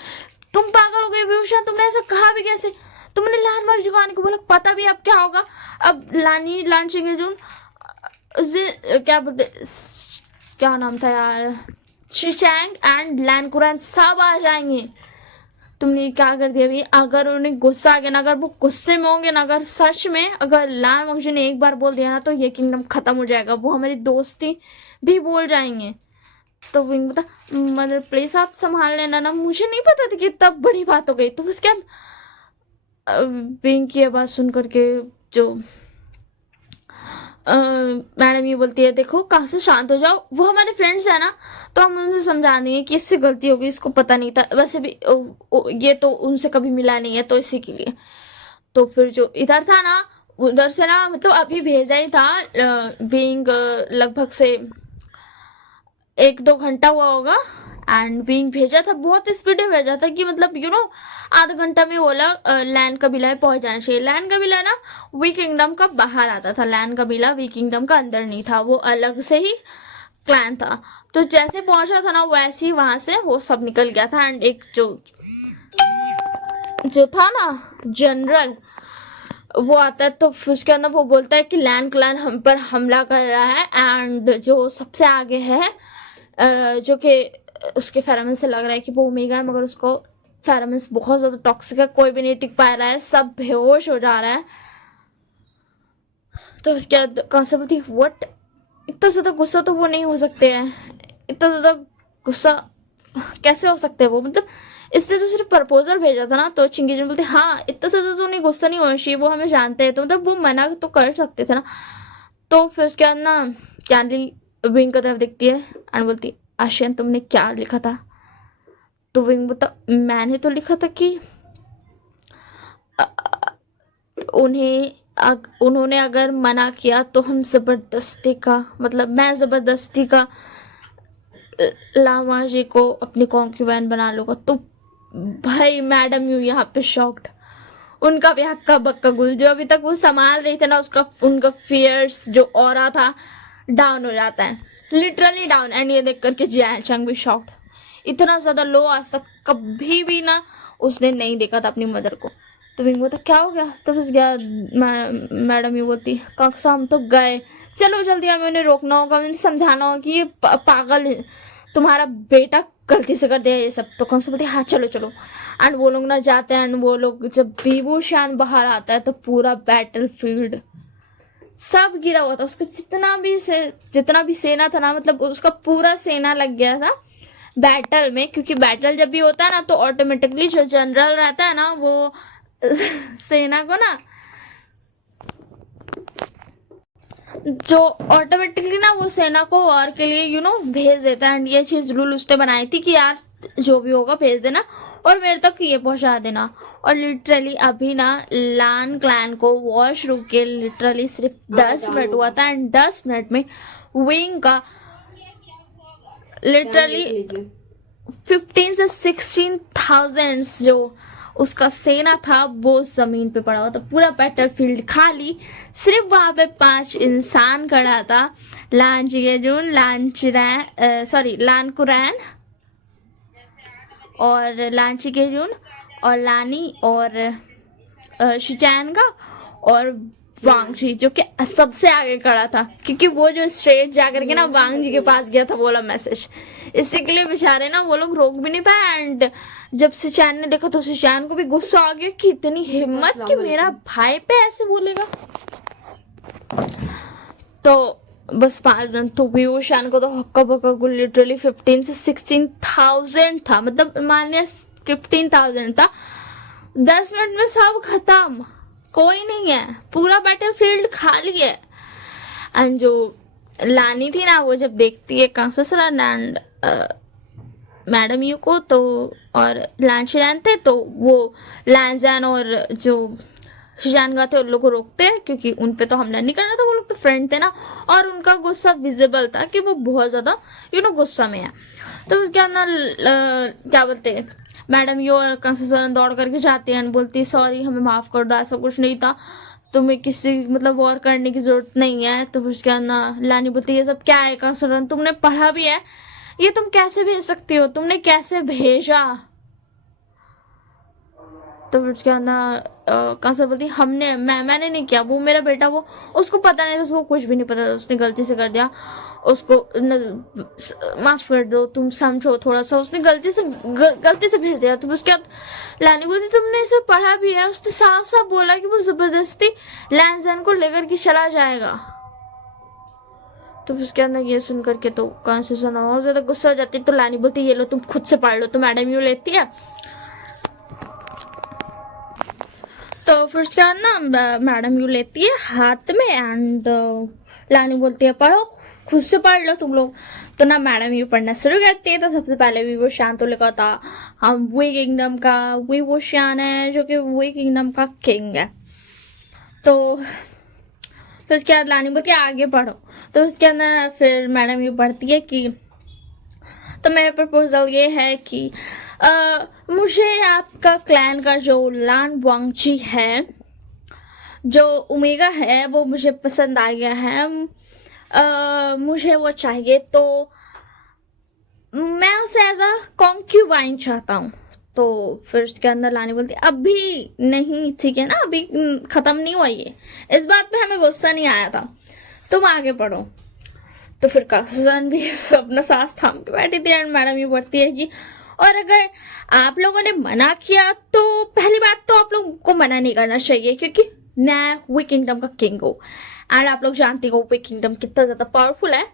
तुम पागल हो गए विभूषण, तुमने ऐसा कहा भी कैसे, तुमने लान मार झुकाने को बोला, पता भी अब क्या होगा। अब लान सिंह क्या बोलते क्या नाम था यार, शिचैंग एंड लैन कुरैन सब आ जाएंगे। तुमने क्या कर दिया भाई? अगर उन्हें गुस्सा आ गया ना, अगर वो गुस्से में होंगे ना, अगर सच में अगर लान वंशी ने एक बार बोल दिया ना तो ये किंगडम खत्म हो जाएगा, वो हमारी दोस्ती भी भूल जाएंगे। तो विंग बता, मदर प्लीज आप संभाल लेना ना, मुझे नहीं पता था कि तब बड़ी बात हो गई। तो उसके बाद विंग की आवाज सुन करके जो मैडम ये बोलती है, देखो कहाँ से शांत हो जाओ, वो हमारे फ्रेंड्स है ना, तो हम उन्हें समझा देंगे कि इससे गलती होगी, इसको पता नहीं था, वैसे भी ये तो उनसे कभी मिला नहीं है तो इसी के लिए। तो फिर जो इधर था ना, उधर से ना मतलब अभी भेजा ही था, बीइंग लगभग से 1-2 घंटा हुआ होगा, एंड बीइंग भेजा था, बहुत स्पीड में भेजा था कि मतलब आधा घंटा में वो लोग लैंड कबीला में पहुंच जाना चाहिए। लैंड कबीला ना वी किंगडम का बाहर आता था, लैंड कबीला वी किंगडम का अंदर नहीं था, वो अलग से ही क्लैन था। तो जैसे पहुंचा था ना वैसे ही वहां से वो सब निकल गया था। एंड एक जो था ना जनरल, वो आता है तो फिर उसके अंदर वो बोलता है कि लैंड क्लैन हम पर हमला कर रहा है, एंड जो सबसे आगे है जो कि उसके फेरोमोन से लग रहा है कि वो ओमेगा है, मगर उसको फेरोमोन बहुत ज्यादा टॉक्सिक है, कोई भी नहीं टिक पा रहा है, सब बेहोश हो जा रहा है। तो उसके बाद कांस्टेबल थी, व्हाट, इतना ज्यादा गुस्सा तो वो नहीं हो सकते हैं, इतना ज्यादा गुस्सा कैसे हो सकते हैं वो, मतलब इसने तो सिर्फ प्रपोजल भेजा था ना। तो चिंगीजन बोलते हाँ इतना ज्यादा तो नहीं, गुस्सा नहीं होना चाहिए, वो हमें जानते हैं, तो मतलब वो मना तो कर सकते थे ना। तो फिर उसके बाद ना कैंडी विंग की तरफ देखती है एंड बोलती, आशियन तुमने क्या लिखा था? तो विंग बोलता, मैंने तो लिखा था कि उन्होंने अगर मना किया तो हम जबरदस्ती का, मतलब मैं जबरदस्ती का लामा जी को अपनी कॉन्क्यूबैन बना लूंगा। तो भाई मैडम यू यहाँ पे शॉक्ड, उनका भी हक्का बक्का गुल जो अभी तक वो संभाल रही थे ना, उनका फियर्स जो ऑरा था डाउन हो जाता है, लिटरली डाउन। एंड ये देख करके जियान चंग भी शॉक्ड, इतना ज्यादा लो आज तक कभी भी ना उसने नहीं देखा था अपनी मदर को। तो विंग बोलता क्या हो गया? तो बस गया मैडम ये बोलती, कक्षा हम तो गए, चलो जल्दी, हमें उन्हें रोकना होगा, उन्हें समझाना होगा कि ये पागल तुम्हारा बेटा गलती से कर दिया ये सब। तो कक्षा बोलती हाँ चलो चलो। एंड वो लोग ना जाते हैं, एंड वो लोग जब बीबू शान बाहर आता है तो पूरा बैटल फील्ड सब गिरा हुआ था, उसका जितना भी सेना था ना, मतलब उसका पूरा सेना लग गया था बैटल में। क्योंकि बैटल जब भी होता है ना तो ऑटोमेटिकली जो जनरल रहता है ना वो सेना को ना वो सेना को वॉर के लिए भेज देता है। एंड ये चीज रूल उसने बनाई थी कि यार जो भी होगा भेज देना और मेरे तक ये पहुंचा देना। और लिटरली अभी ना लान क्लैन को वॉर शुरू के लिटरली सिर्फ 10 मिनट हुआ था, एंड 10 मिनट में विंग का लिटरली 15 से 16,000 जो उसका सेना था वो जमीन पे पड़ा हुआ था, पूरा बैटल फील्ड खाली, सिर्फ वहां पे 5 इंसान खड़ा था, लान चिगेजुन, लान कुरैन और लान चिगेजुन और लानी और शिचैनगा और वांग जी, जो कि सबसे आगे खड़ा था क्योंकि वो जो स्ट्रेट जाकर के ना वांग जी के पास गया था बोला मैसेज, इसी के लिए बेचारे ना वो लोग रोक भी नहीं पाए। एंड जब सुचैन ने देखा तो सुचैन को भी गुस्सा आ गया कि इतनी हिम्मत कि मेरा भाई पे ऐसे बोलेगा। तो बस 5 जन तो व्यूशान को तो हक्का बक्का गुल लिटरली 15 से 16,000 था, मतलब मान लिया 15,000 था। 10 मिनट में सब खत्म, कोई नहीं है, पूरा बैटल फील्ड खाली है। एंड जो लानी थी ना वो जब देखती है कांससरन एंड मैडम यू को तो और लांशियान थे, तो वो लांजान और जो शिजानगा थे उन लोग को रोकते हैं क्योंकि उन पे तो हमला नहीं करना था, वो लोग तो फ्रेंड थे ना। और उनका गुस्सा विजिबल था कि वो बहुत ज्यादा गुस्सा में है। तो उसके अंदर क्या बोलते हैं मैडम यू और कंसेशन दौड़ करके जाती है, बोलती सॉरी हमें माफ कर दो, ऐसा कुछ नहीं था, तुम्हें किसी मतलब वॉर करने की जरूरत नहीं है। तो उसके अंदर लानी बोलती है ये सब क्या है कंसेशन, तुमने पढ़ा भी है, ये तुम कैसे भेज सकती हो, तुमने कैसे भेजा? तो उसके अंदर कंसेशन बोलती मैंने नहीं किया, वो मेरा बेटा, वो उसको पता नहीं था, उसको कुछ भी नहीं पता था, उसने गलती से कर दिया। उसको माफ कर दो, तुम समझो थोड़ा सा, उसने गलती से भेज दिया। तो उसके बाद लानी बोलती तुमने इसे पढ़ा भी है, उसने साफ साफ बोला कि वो जबरदस्ती लैंजन को लेकर के चला जाएगा। तो उसके अंदर ये सुन करके तो कहाँ से सुना और ज्यादा गुस्सा हो जाती। तो लानी बोलती ये लो तुम खुद से पढ़ लो। तो मैडम यू लेती है। तो फिर उसके बाद ना मैडम यू लेती है हाथ में एंड लानी बोलती है पढ़ो, खुद से पढ़ लो तुम लोग। तो ना मैडम यू पढ़ना शुरू करती है। तो सबसे पहले विवोशान तो लिखा था हम वी किंगडम का विवोशान है जो कि वी किंगडम का किंग है। तो फिर उसके बाद लानी बोलती है आगे पढ़ो। तो उसके अंदर फिर मैडम यू पढ़ती है कि तो मेरा प्रपोजल ये है कि मुझे आपका क्लैन का जो लान वांगची है, जो ओमेगा है, वो मुझे पसंद आ गया है। मुझे वो चाहिए। तो मैं उसे एज अ कॉन्क्यूबाइन चाहता हूँ। तो फिर उसके अंदर लानी बोलती अभी नहीं, ठीक है ना, अभी खत्म नहीं हुआ ये, इस बात पे हमें गुस्सा नहीं आया था, तुम आगे पढ़ो। तो फिर कासन भी अपना सांस थाम के बैठी थी एंड मैडम ये बोलती है कि और अगर आप लोगों ने मना किया तो पहली बात तो आप लोगों को मना नहीं करना चाहिए, क्योंकि मैं वी किंगडम का किंग हूँ एंड आप लोग जानते हो वी किंगडम कितना ज्यादा पावरफुल है।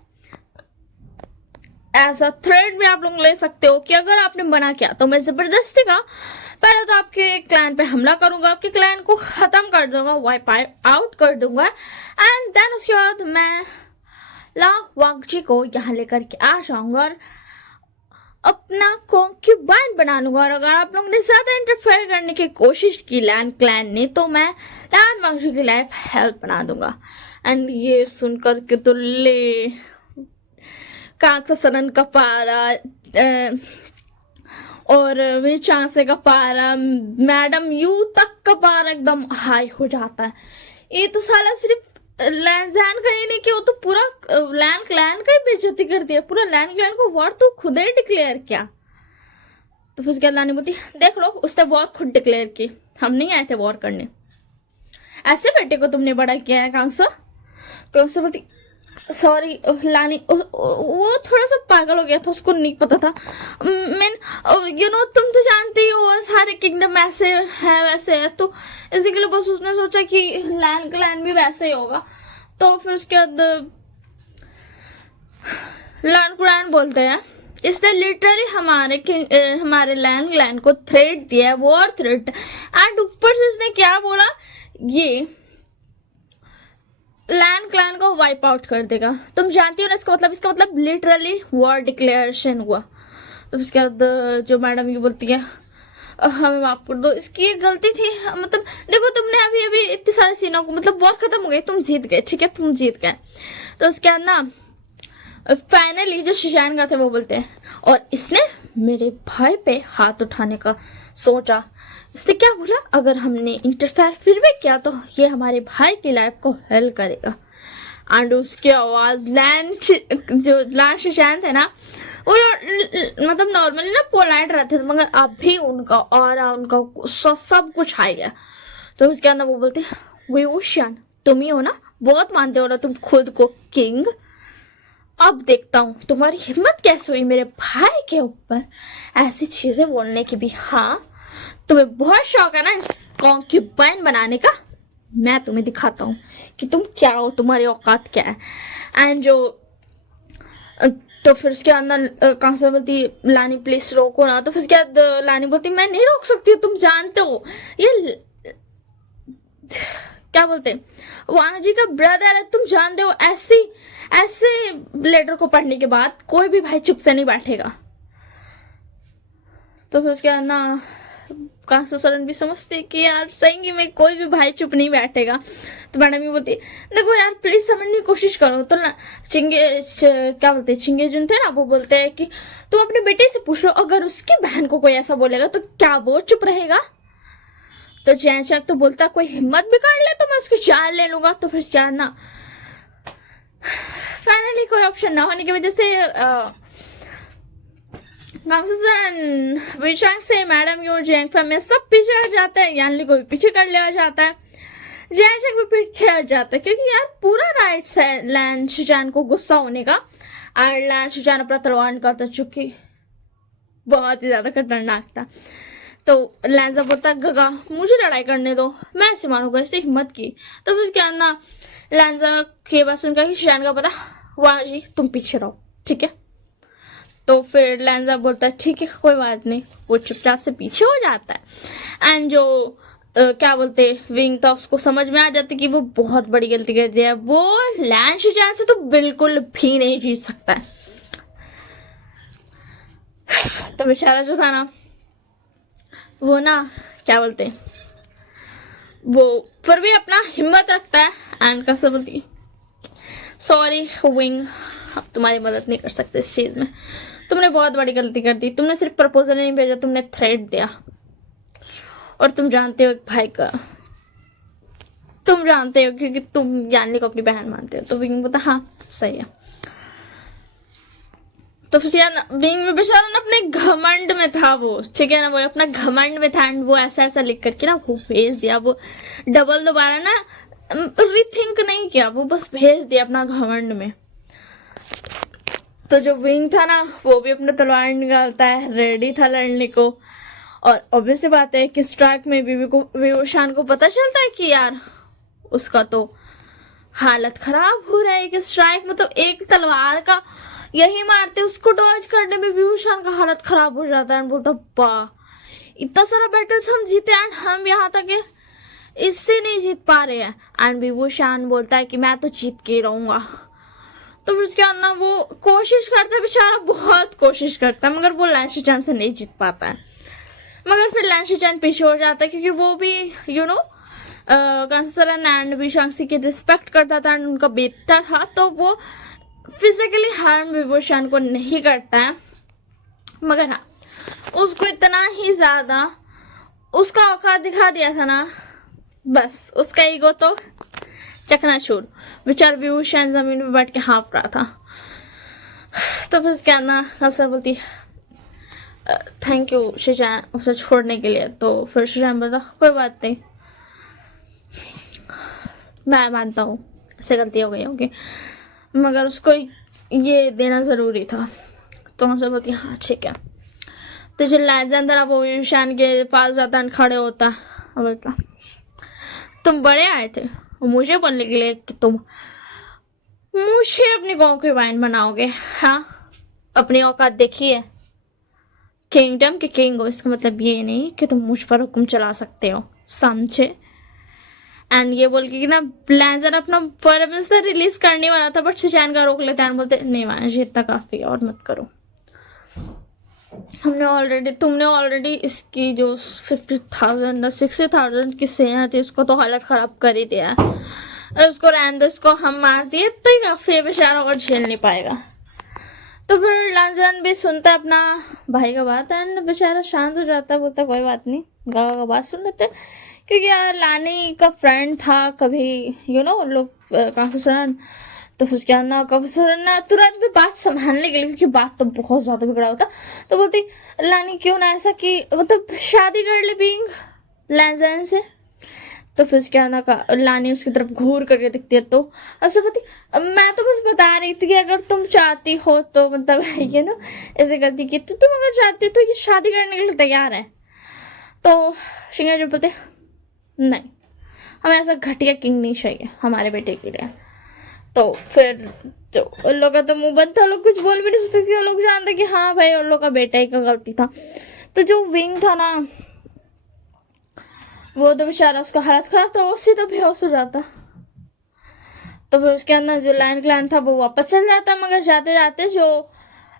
एज अ थ्रेड भी आप लोग ले सकते हो कि अगर आपने मना किया तो मैं जबरदस्ती का पहले तो आपके क्लैन पे हमला करूंगा, आपके क्लैन को खत्म कर दूंगा, वाइप आउट कर दूंगा एंड देन उसके बाद मैं ला वांगची को यहाँ लेकर के आ जाऊंगा और अपना कॉन्क्यूबाइन बना लूंगा। और अगर आप लोगों ने ज्यादा इंटरफेयर करने की कोशिश की लैंड क्लैन ने तो मैं लैंड वांगची की लाइफ हेल्प बना दूंगा। एंड ये सुनकर के तो ले काक सरन का पारा और वे चांसे का पारा, मैडम यू तक का पारा एकदम हाई हो जाता है। ये तो साला सिर्फ लैंड का ही नहीं कि वो तो पूरा लैंड क्लैन का ही बेइज्जती कर दिया, पूरा लैंड क्लैन को वॉर तो खुद ही डिक्लेयर किया। तो फिर उसके बाद लानी बोलती देख लो उसने वॉर खुद डिक्लेयर की, हम नहीं आए थे वॉर करने, ऐसे बेटे को तुमने बड़ा किया है कांसा। कांसा बोलती सॉरी लानी, वो थोड़ा सा पागल हो गया था, उसको नहीं पता था। मीन यू नो तुम तो जानती हो सारे किंगडम ऐसे है वैसे है, तो इसी के लिए बस उसने सोचा कि लैंड क्लैन भी वैसे ही होगा। तो फिर उसके बाद लैंड क्लैन बोलते हैं इसने लिटरली हमारे लैंड क्लैन को थ्रेट दिया है, वॉर थ्रेट, एंड ऊपर से इसने क्या बोला ये लैंड क्लैन को वाइप आउट कर देगा। तुम जानती हो ना इसका मतलब लिटरली वॉर डिक्लेरेशन हुआ। तो उसके बाद जो मैडम ये बोलती है हमें माफ कर दो, इसकी एक गलती थी, मतलब देखो तुमने अभी इतने सारे सीनों को मतलब वॉर खत्म हो गई, तुम जीत गए, ठीक है तुम जीत गए। तो उसके बाद ना फाइनली जो शिशान का थे वो बोलते हैं और इसने मेरे भाई पे हाथ उठाने का सोचा, इसने क्या बोला अगर हमने इंटरफेयर फिर भी किया तो ये हमारे भाई की लाइफ को हेल करेगा। एंड उसकी आवाज लैंड शिशान थे ना वो मतलब नॉर्मली ना पोलाइट रहते थे, मगर अभी उनका उनका गुस्सा सब कुछ आ गया। तो उसके अंदर वो बोलते विवोशान तुम ही हो ना, बहुत मानते हो ना तुम खुद को किंग, अब देखता हूँ तुम्हारी हिम्मत कैसे हुई मेरे भाई के ऊपर ऐसी चीजें बोलने की भी। हाँ तुम्हें बहुत शौक है ना इस कॉन्क्यूबाइन बनाने का, मैं तुम्हें दिखाता हूँ कि तुम क्या हो, तुम्हारी औकात क्या है। एंड जो तो फिर उसके अंदर कहाँ से बोलती लानी प्लीज रोको ना। तो फिर उसके बाद लानी बोलती मैं नहीं रोक सकती, तुम जानते हो ये क्या बोलते वांग जी का ब्रदर है, तुम जानते हो ऐसे लेटर को पढ़ने के बाद कोई भी भाई चुप से नहीं बैठेगा। तो फिर उसके बाद ना कांसा सरन भी समझते कि यार सही में कोई भी भाई चुप नहीं बैठेगा। तो मैडम ये बोलती देखो यार प्लीज समझने की कोशिश करो। तो ना क्या बोलते चिंगे जुन थे ना वो बोलते हैं कि तू अपने बेटे से पूछ लो अगर उसकी बहन को कोई ऐसा बोलेगा तो क्या वो चुप रहेगा। तो जैचक तो बोलता कोई हिम्मत भी कर ले तो मैं उसकी जान ले लूंगा। तो फिर क्या ना फाइनली कोई ऑप्शन ना होने की वजह से विशांग से मैडम यू जेंगफा में सब पीछे हट जाता है, यानली को भी पीछे कर लिया जाता है, जैचक भी पीछे हट जाता है क्योंकि यार पूरा राइट्स है लैंड शिजान को गुस्सा होने का। एंड लैंस जान अपना तलवार निकालता, चुकी बहुत ही ज्यादा खतरनाक था। तो लैंसा बोलता गगा मुझे लड़ाई करने दो, मैं ऐसे मारूंगा, इससे हिम्मत की। तो फिर क्या ना लैंसा की बात सुनकर कि शिजान का पता वहां जी तुम पीछे रहो, ठीक है। तो फिर लैंसा बोलता है ठीक है कोई बात नहीं, वो चुपचाप से पीछे हो जाता है। एंड जो क्या बोलते विंग था उसको समझ में आ जाती कि वो बहुत बड़ी गलती कर दिया है, वो लैंस शिजान से तो बिल्कुल भी नहीं जीत सकता है। तो बेचारा जो था ना वो ना क्या बोलते वो फिर भी अपना हिम्मत रखता है एंड कैसे बोलती सॉरी विंग, अब तुम्हारी मदद नहीं कर सकते इस चीज में, तुमने बहुत बड़ी गलती कर दी, तुमने सिर्फ प्रपोजल नहीं भेजा, तुमने थ्रेट दिया। और तुम जानते हो एक भाई का, तुम जानते हो क्योंकि तुम यानी को अपनी बहन मानते हो। तो विंग बोलता हाँ सही है। तो फिर विंग में बेचारा ना अपने घमंड में था वो, ठीक है ना, वो अपना घमंड में था एंड वो ऐसा ऐसा लिख करके ना वो भेज दिया, वो डबल दोबारा ना रीथिंक नहीं किया, वो बस भेज दिया अपना घमंड में। तो जो विंग था ना वो भी अपना तलवार निकालता है, रेडी था लड़ने को। और ऑब्वियस बात है कि स्ट्राइक में विवोशान को पता चलता है कि यार उसका तो हालत खराब हो रहा है कि स्ट्राइक में तो एक तलवार का यही मारते उसको डॉज करने में विभूषण का हालत खराब हो जाता है। बोलता वाह इतना सारा बैटल्स हम जीते एंड हम यहाँ तक इससे नहीं जीत पा रहे हैं। एंड विभूषण बोलता है कि मैं तो जीत के रहूंगा। तो फिर उसके बाद ना वो कोशिश करता है, बेचारा बहुत कोशिश करता है, मगर वो लैंशिचान से नहीं जीत पाता है। मगर फिर लैंशिचान पीछे हो जाता है क्योंकि वो भी यू नो कंसलन एंड विशांसी की रिस्पेक्ट करता था एंड उनका बेटा था, तो वो फिजिकली हार्म विभूषण को नहीं करता है। मगर हाँ उसको इतना ही ज्यादा उसका औकात दिखा दिया था ना, बस उसका ईगो तो चकनाचूर। बेचारा विभूषण जमीन पे बैठ के हाँफ रहा था। तो फिर क्या ना कंसलन बोलती थैंक यू शिजान उसे छोड़ने के लिए। तो फिर शिजान बोलता कोई बात नहीं, मैं मानता हूँ उससे गलती हो गई होगी, मगर उसको ये देना जरूरी था। तो उनसे बोलती हाँ ठीक है। तो जो लेजेंडर अब विभूषण के पास जाता है खड़े होता है, बोलता तुम बड़े आए थे मुझे बोलने के लिए कि तुम मुझे अपने गांव के वाइन बनाओगे। हाँ अपनी औकात देखिए, किंगडम के किंग हो, इसका मतलब ये नहीं कि तुम मुझ पर हुक्म चला सकते हो, समझे। एंड ये बोल के कि ना ब्लेजर अपना परमिशन रिलीज करने वाला था बट शिजान का रोक लेते हैं, बोलते नहीं माना इतना काफी है और मत करो, तुमने ऑलरेडी इसकी जो 50,000 60,000 की सेना थी उसको तो हालत खराब कर ही दिया है, उसको रहने दो, इसको हम मार दिए तो ही काफी है, बेचारा और झेल नहीं पाएगा। तो फिर लांजन भी सुनता है अपना भाई का बात एंड बेचारा शांत हो जाता है, बोलता कोई बात नहीं गावा का बात सुन लेते, क्योंकि यार लानी का फ्रेंड था कभी यू नो लोग काफी। तो उसके ना काफी तुरंत भी बात संभालने के लिए, क्योंकि बात तो बहुत ज्यादा बिगड़ा होता, तो बोलती लानी क्यों ना ऐसा कि मतलब शादी कर ले बिंग लैंजन से। तो फिर उसके ना लानी उसकी तरफ घूर करके दिखती है, तो ऐसे बोलती मैं तो बस बता रही थी कि अगर तुम चाहती हो तो मतलब ये ना ऐसे करती कि तो तुम अगर चाहती हो तो ये शादी करने के लिए तैयार है। तो शिंगा जो बोलते नहीं हमें ऐसा घटिया किंग नहीं चाहिए हमारे बेटे के लिए। तो फिर जो उन लोग का तो मुंह बंद था, लोग कुछ बोल भी नहीं सकते, लोग जानते कि हाँ भाई उन लोग का बेटा ही का गलती था। तो जो विंग था ना वो तो बेचारा उसका हालत खराब था, वो सीधा बेहोश हो जाता। तो फिर उसके अंदर जो लाइन क्लैन था वो वापस चल जाता, मगर जाते जाते जो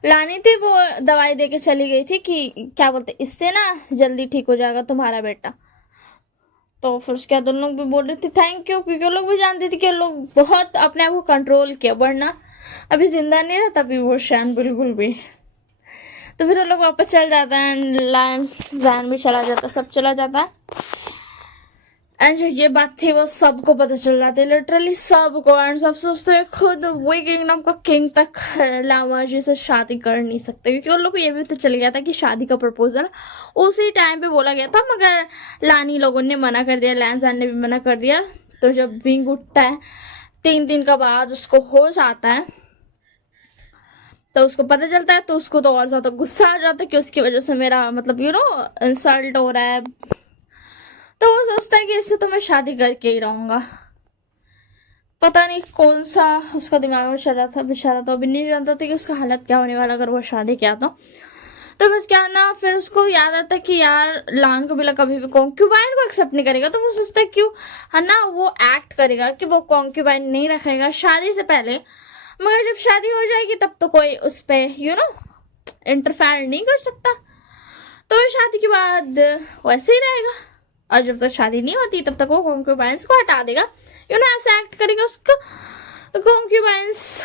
लानी थी वो दवाई दे के चली गई थी कि क्या बोलते इससे ना जल्दी ठीक हो जाएगा तुम्हारा बेटा। तो फिर उसके बाद उन लोग भी बोल रहे थे थैंक यू, क्योंकि लोग भी जानते थे कि लोग बहुत अपने आप को कंट्रोल किया, वरना अभी जिंदा नहीं रहता विभूषण बिल्कुल भी। तो फिर वो लोग वापस चल जाता है, लायन जैन भी चला जाता, सब चला जाता है। एंड जो ये बात थी वो सबको पता चल जाती है, लिटरली सबको। एंड सब सोचते हैं खुद वही किंगडम का किंग तक लामाजी से शादी कर नहीं सकते, क्योंकि उन लोग को ये भी पता चल गया था कि शादी का प्रपोजल उसी टाइम पे बोला गया था, मगर लानी लोगों ने मना कर दिया, लैंसान ने भी मना कर दिया। तो जब विंग उठता है 3 दिन का बाद उसको हो जाता है, तो उसको पता चलता है तो उसको तो और ज्यादा गुस्सा आ जाता है कि उसकी वजह से मेरा मतलब इंसल्ट हो रहा है। तो वो सोचता है कि इससे तो मैं शादी करके ही रहूंगा। पता नहीं कौन सा उसका दिमाग में चल रहा था, बेचारा तो अभी नहीं जानता था कि उसका हालत क्या होने वाला अगर वो शादी किया तो बस क्या ना, फिर उसको याद आता कि यार लान को बिला कभी भी कॉन्क्यूबाइन को एक्सेप्ट नहीं करेगा, तो वो सोचता है क्यों है ना वो एक्ट करेगा कि वो कॉन्क्यूबाइन नहीं रखेगा शादी से पहले, मगर जब शादी हो जाएगी तब तो कोई उस पर इंटरफेयर नहीं कर सकता, तो शादी के बाद वैसे ही रहेगा। और जब तक शादी नहीं होती तब तक वो कॉन्क्यूबाइंस को हटा देगा, ऐसे एक्ट करेगा उसको कॉन्क्यूबाइंस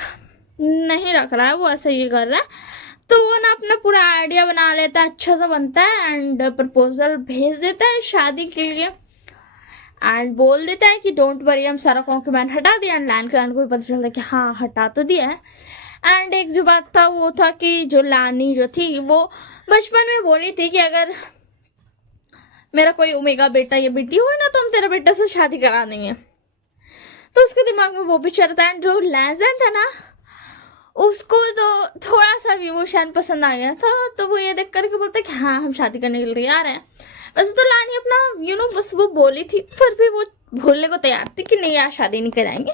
नहीं रख रहा है, वो ऐसा ये कर रहा है। तो वो ना अपना पूरा आइडिया बना लेता है, अच्छा सा बनता है एंड प्रपोजल भेज देता है शादी के लिए एंड बोल देता है कि डोंट वरी, हम सारा कॉन्क्यूबाइन हटा दिया। एंड लैन क्लैन को भी पता चलता है कि हाँ हटा तो दिया है। एंड एक जो बात था वो था कि जो लानी जो थी वो बचपन में बोली थी कि अगर मेरा कोई ओमेगा बेटा या बेटी हो ना तो हम तेरे बेटे से शादी करा देंगे। तो उसके दिमाग में वो भी चलता है। जो लैजन था ना उसको तो थोड़ा सा भी वो शान पसंद आ गया था, तो वो ये देख करके बोलता है कि हाँ हम शादी करने के लिए तैयार हैं। वैसे तो लानी अपना बस वो बोली थी, फिर भी वो भूलने को तैयार थी कि नहीं यार शादी नहीं कराएंगे।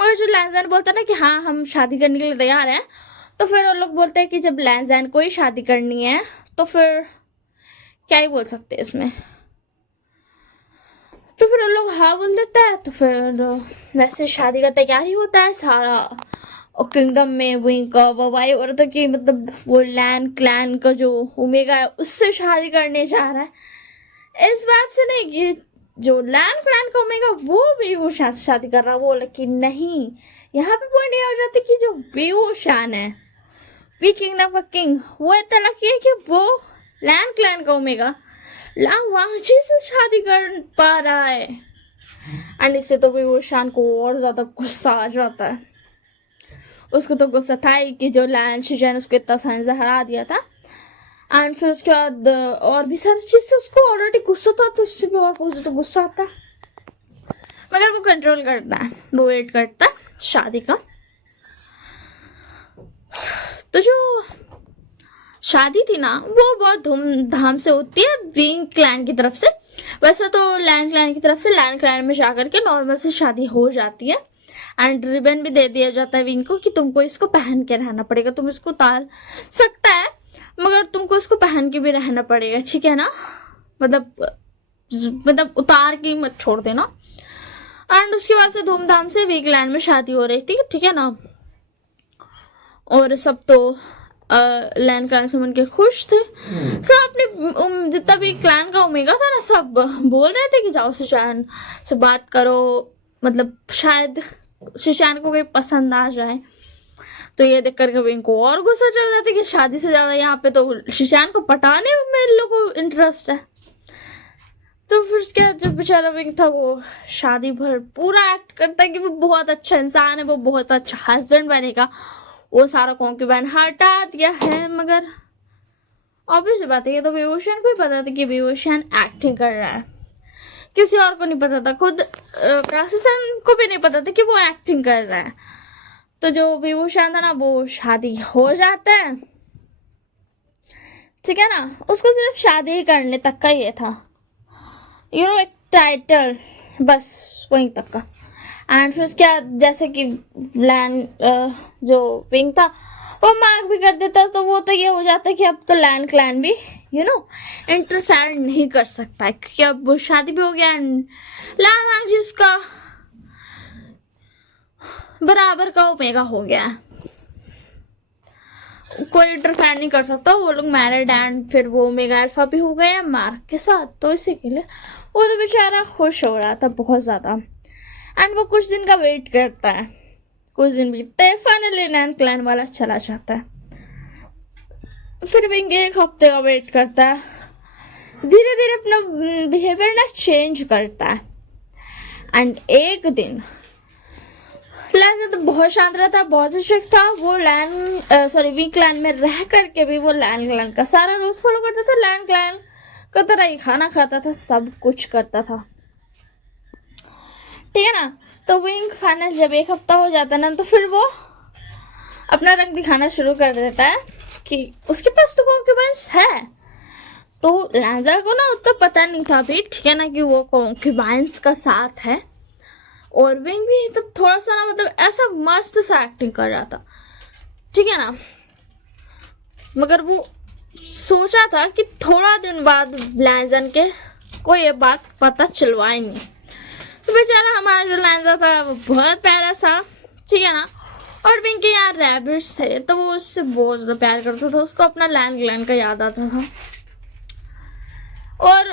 मगर जो लैंजैन बोलता ना कि हाँ हम शादी करने के लिए तैयार हैं, तो फिर वो लोग बोलते हैं कि जब लैंजैन को ही शादी करनी है तो फिर क्या ही बोल सकते हैं इसमें। तो फिर वो लोग हाँ बोल देता है। तो फिर वैसे शादी का तैयारी होता है सारा, और किंगडम में विंग का ववाई और तो कि मतलब वो लैन क्लैन का जो ओमेगा है उससे शादी करने जा रहा है। इस बात से नहीं कि जो लैन क्लैन का ओमेगा वो वीवू शान से शादी कर रहा है, वो लेकिन नहीं, यहाँ पे पॉइंट ये हो जाता है कि जो वीवू शान है वी किंगडम का किंग, वो इतना लकी है कि वो लैन क्लैन का ओमेगा लांग वांगची से शादी कर पा रहा है। एंड इससे तो वीवू शान को और ज्यादा गुस्सा आ जाता है। उसको तो गुस्सा था ही कि जो लैन शिजैन उसको इतना आसानी से हरा दिया था। एंड फिर उसके बाद और भी सारी चीज से उसको ऑलरेडी गुस्सा था, तो इससे भी और बहुत तो गुस्सा आता है। मगर वो कंट्रोल करता है, वो वेट करता है शादी का। तो जो शादी थी ना वो बहुत धूमधाम से होती है विंग क्लैन की तरफ से। वैसे तो लैन क्लैन की तरफ से लैन क्लैन में जाकर के नॉर्मल से शादी हो जाती है एंड रिबन भी दे दिया जाता है विंग को कि तुमको इसको पहन के रहना पड़ेगा, तुम इसको उतार सकता है मगर तुमको इसको पहन के भी रहना पड़ेगा, ठीक है ना, मतलब उतार के मत छोड़ देना। एंड उसके बाद से धूमधाम से विंग क्लैन में शादी हो रही थी, ठीक है ना। और सब तो लैन क्लैन से मन के खुश थे। सब अपने जितना भी क्लैन का ओमेगा था ना सब बोल रहे थे कि जाओ शिशान से बात करो, मतलब शायद शिशान को कोई पसंद आ जाए। तो ये देख करके विंग को और गुस्सा चढ़ जाता है कि शादी से ज्यादा यहाँ पे तो शिशान को पटाने में इन लोगों को इंटरेस्ट है। तो फिर उसके बाद जब बेचारा विंग था वो शादी भर पूरा एक्ट करता है कि वो बहुत अच्छा इंसान है, वो बहुत अच्छा हस्बैंड बनेगा, वो सारा कॉन्क्यूबाइन हटा दिया है। मगर ऑब्वियस बात है ये तो विभूषण को ही पता था कि विभूषण एक्टिंग कर रहा है, किसी और को नहीं पता था, खुद क्रासिसन को भी नहीं पता था कि वो एक्टिंग कर रहा है। तो जो विभूषण था ना वो शादी हो जाता है, ठीक है ना, उसको सिर्फ शादी करने तक का ये था, एक टाइटल बस वहीं तक का। एंड फिर उसके बाद जैसे कि लैन जो विंग था वो मार्क भी कर देता, तो वो तो ये हो जाता है कि अब तो लैन क्लैन भी इंटरफेयर नहीं कर सकता है, क्योंकि अब शादी भी हो गया एंड लैन जी उसका बराबर का ओमेगा हो गया है, कोई इंटरफेयर नहीं कर सकता। वो लोग मैरिड एंड फिर वो ओमेगा अल्फा भी हो गया मार्क के साथ, तो इसी के लिए वो तो बेचारा खुश हो रहा था बहुत ज्यादा। एंड वो कुछ दिन का वेट करता है, कुछ दिन बीतते हैं, फाइनली लैन क्लैन वाला चला जाता है। फिर विंग एक हफ्ते का वेट करता है, धीरे धीरे अपना बिहेवियर ना चेंज करता है। एंड एक दिन लैन तो बहुत शांत रहता, बहुत स्ट्रिक्ट था, वो विंग क्लैन में रह करके भी वो लैन क्लैन का सारा रूल्स फॉलो करता था, लैन क्लैन का तरह ही खाना खाता था, सब कुछ करता था, ठीक है ना। तो विंग फाइनल जब एक हफ्ता हो जाता ना तो फिर वो अपना रंग दिखाना शुरू कर देता है कि उसके पास तो कॉन्क्यूबाइंस है। तो लांजा को ना उतना पता नहीं था अभी, ठीक है ना, कि वो कॉन्क्यूबाइंस का साथ है। और विंग भी तो थोड़ा सा ना मतलब ऐसा मस्त सा एक्टिंग कर रहा था, ठीक है ना, मगर वो सोचा था कि थोड़ा दिन बाद लैंजन के को ये बात पता चलवाएंगे। तो बेचारा हमारा जो लैंजा था वो बहुत प्यारा सा, ठीक है ना, और विंग के यार रैबिट्स थे तो वो उससे बहुत ज्यादा प्यार करता था, उसको अपना लैंड ग्लैंड का याद आता था। और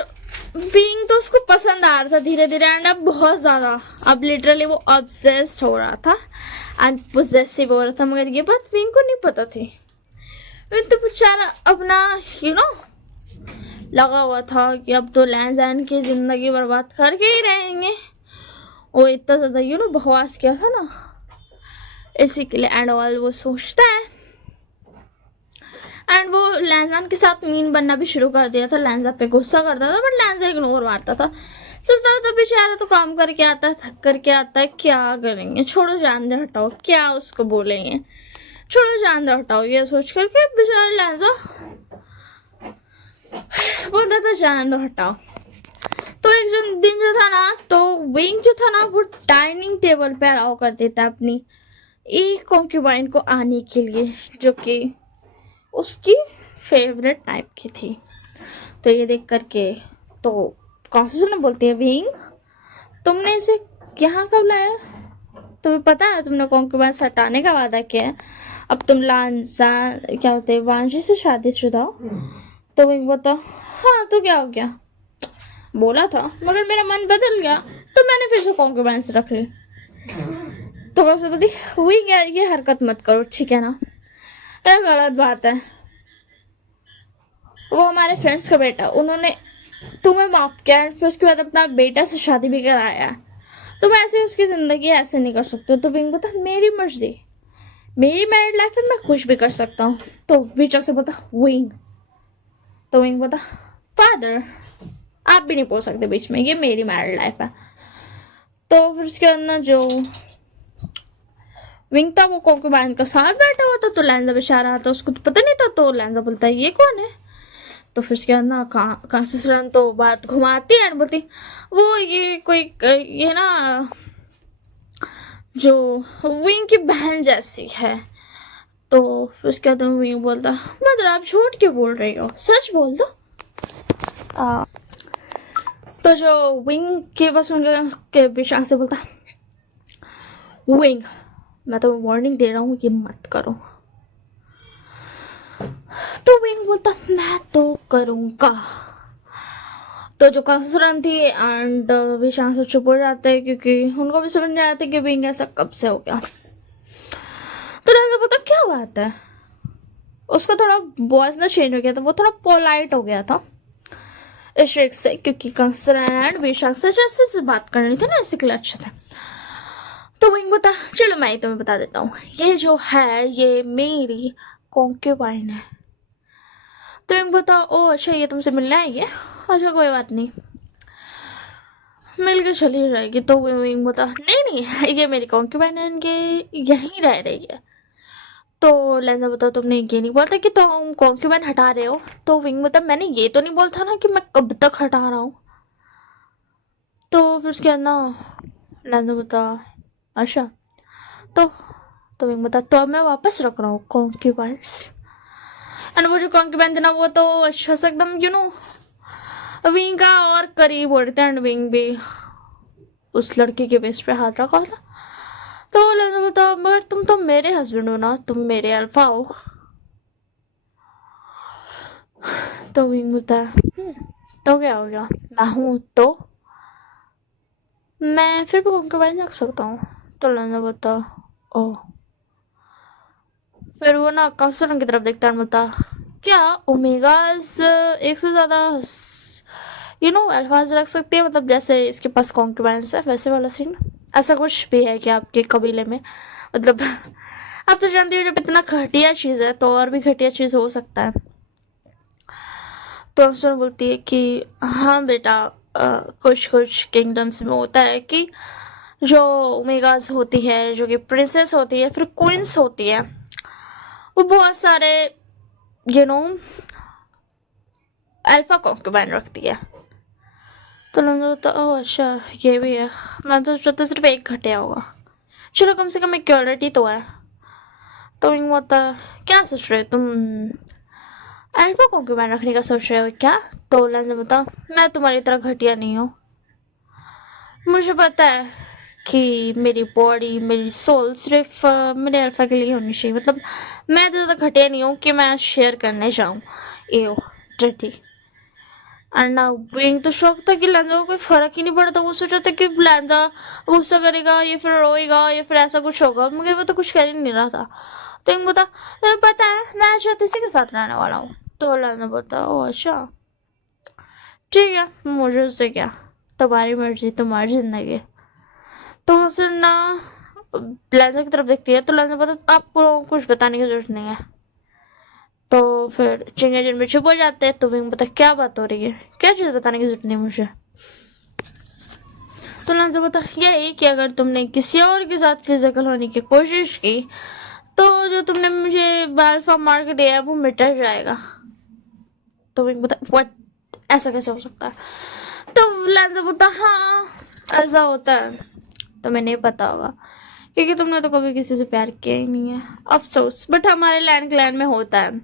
विंग तो उसको पसंद आ रहा था धीरे धीरे, एंड अब बहुत ज्यादा, अब लिटरली वो ऑब्सेस्ड हो रहा था एंड पोजेसिव हो रहा था। मगर ये बात विंग को नहीं पता थी। तो बेचारा अपना लगा हुआ था कि अब तो लैंजन की जिंदगी बर्बाद करके ही रहेंगे। वो इतना ज्यादा बकवास किया था ना, इसी के लिए एंड ऑल वो सोचता है। एंड वो लैंजन के साथ मीन बनना भी शुरू कर दिया था, लैंजा पे गुस्सा करता था बट लैंजा इग्नोर मारता था। सोचता था बेचारा तो काम करके आता है, थक करके आता है, क्या करेंगे, छोड़ो जान दे, हटाओ, क्या उसको बोलेंगे, छोड़ो जान दो, हटाओ, ये सोच करके बेचारा लैंजा बोलता था जान दो, हटाओ। तो एक दिन जो था ना, तो विंग जो था ना वो डाइनिंग टेबल पे अलाउ कर देता है अपनी एक कॉन्क्यूबाइन को आने के लिए, जो कि उसकी फेवरेट टाइप की थी। तो ये देख करके तो कॉन्स्टेंट बोलती है, विंग तुमने इसे यहाँ कब लाया, तुम्हें पता है तुमने कॉन्क्यूबाइन हटाने का वादा किया है, अब तुम लांजा क्या होते हैं वांशी से शादीशुदा हो। तो विंग बोलता, हाँ तो क्या हो गया, बोला था मगर मेरा मन बदल गया तो मैंने फिर से कॉन्क्यूबाइन रख ली। तो बोलती, विंग ये हरकत मत करो, ठीक है ना, ये गलत बात है। वो हमारे फ्रेंड्स का बेटा, उन्होंने तुम्हें माफ किया एंड फिर उसके बाद अपना बेटा से शादी भी कराया, तुम ऐसे उसकी जिंदगी ऐसे नहीं कर सकते। तो विंग बता, मेरी मर्जी, मेरी मैरिड लाइफ है, मैं कुछ भी कर सकता हूँ। तो विचर से बता विंग, तो विंग बता, फादर आप भी नहीं बोल सकते बीच में, ये मेरी मैरिड लाइफ है। तो फिर उसके अंदर जो विंग था वो कॉन्क्यूबाइन का साथ बैठा हुआ था, तो लैंजा बेचारा था, उसको तो पता नहीं था। तो लैंजा बोलता है, ये कौन है। तो फिर उसके अंदर कंसिस्टेंट तो बात घुमाती है, बोलती वो ये कोई ये ना जो विंग की बहन जैसी है। तो फिर उसके बाद विंग बोलता, मतलब आप झूठ क्यों बोल रही हो, सच बोल दो। तो जो विंग के बस उनके पीछे से बोलता, विंग मैं तो वार्निंग दे रहा हूँ ये मत करो। तो विंग बोलता, मैं तो करूँगा। तो जो कंसर्न थी एंड विशाल से चुप हो जाते हैं, क्योंकि उनको भी समझ नहीं आते कि विंग ऐसा कब से हो गया। तो लैंजा बोलता, क्या बात है, उसका थोड़ा वॉइस ना चेंज हो गया था, वो थोड़ा पोलाइट हो गया था इस शेख से, क्योंकि कंसर्न एंड विशाल से जैसे से बात करनी थी ना, इसी के लिए अच्छे से। तो विंग बता, चलो मैं ही तुम्हें बता देता हूँ, ये जो है ये मेरी कॉन्क्यूबाइन है। तो विंग बता, ओ अच्छा ये तुमसे मिलना है, ये अच्छा कोई बात नहीं, मिल के चली जाएगी। तो विंग बता, नहीं नहीं ये मेरी कॉन्क्यूबाइन है, इनके यहीं रह रही है। तो लैंजा बता, तुमने ये नहीं बोलता कि तुम कॉन्क्यूबाइन हटा रहे हो। तो विंग बता, मैंने ये तो नहीं बोलता ना कि मैं कब तक हटा रहा हूँ। तो फिर उसके अंदर लैंजा बता, अच्छा तो विंग बता, तो अब मैं वापस रख रहा हूँ कॉन्क्यूबाइंस। एंड वो जो कॉन्क्यूबाइन थी ना वो तो अच्छा सा एकदम विंग का और करीब हो रहे थे, एंड विंग भी उस लड़की के वेस्ट पे हाथ रखा था। तो लैंजा बता, मगर तुम तो मेरे हस्बैंड हो ना, तुम मेरे अल्फा हो। तो विंग बता, तो क्या हो गया, मैं हूँ तो मैं फिर भी कॉन्क्यूबाइन रख सकता हूँ। तो लैंजा बता, ओह। फिर वो ना कंसर्न की तरफ देखता है, बता, क्या ओमेगास एक से ज्यादा अल्फाज रख सकती है, मतलब जैसे इसके पास कॉन्क्यूबाइंस है वैसे वाला सीन, ऐसा कुछ भी है कि आपके कबीले में, मतलब आप तो जानते हो जब इतना घटिया चीज़ है तो और भी घटिया चीज़ हो सकता है। तो कंसर्न बोलती है कि हाँ बेटा, कुछ कुछ किंगडम्स में होता है कि जो ओमेगास होती है, जो कि प्रिंसेस होती है, फिर क्वींस होती है, वो बहुत सारे अल्फा कॉन्क्यूबाइन रखती है। तो लंजा बोलता ओह अच्छा ये भी है, मैं तो सोचता सिर्फ एक घटिया होगा, चलो कम से कम इक्वालिटी तो है। तो विंग बोलता क्या सोच रहे हो तुम, अल्फा कॉन्क्यूबाइन रखने का सोच रहे हो क्या? तो लंजा बोलता मैं तुम्हारी तरह घटिया नहीं हूँ, मुझे पता है कि मेरी बॉडी मेरी सोल सिर्फ मेरे अल्फा के लिए होनी चाहिए, मतलब मैं तो ज़्यादा घटिया नहीं हूँ कि मैं शेयर करने जाऊँ। एओ डर्टी। और ना विंग तो शौक था कि लैंजा को कोई फर्क ही नहीं पड़ता, वो सोचा था कि लैंजा गुस्सा करेगा या फिर रोएगा या फिर ऐसा कुछ होगा, मगर वो तो कुछ कर ही नहीं रहा था। तो विंग बोला तुम्हें पता है मैं आज रात इसी के साथ रहने वाला हूँ। तो लैंजा बोलता ओ अच्छा ठीक है, मुझे उससे क्या, तुम्हारी मर्जी तुम्हारी जिंदगी। तो उसे ना लैंजा की तरफ देखती है, तो लैंजा बोलता आपको कुछ बताने की जरूरत नहीं है। तो फिर चिंगे जिन में चुप हो जाते हैं। तो विंग बता क्या बात हो रही है, क्या चीज़ बताने की जरूरत नहीं मुझे। तो लंजा बता यही कि अगर तुमने किसी और के साथ फिजिकल होने की कोशिश की तो जो तुमने मुझे अल्फा मार्क दिया है वो मिटा जाएगा। तो विंग बता व्हाट, ऐसा कैसे हो सकता है? तो लंजा बता हाँ ऐसा होता है, तुम्हें नहीं पता होगा क्योंकि तुमने तो कभी किसी से प्यार किया ही नहीं है, अफसोस, बट हमारे लैंड क्लैन में होता है।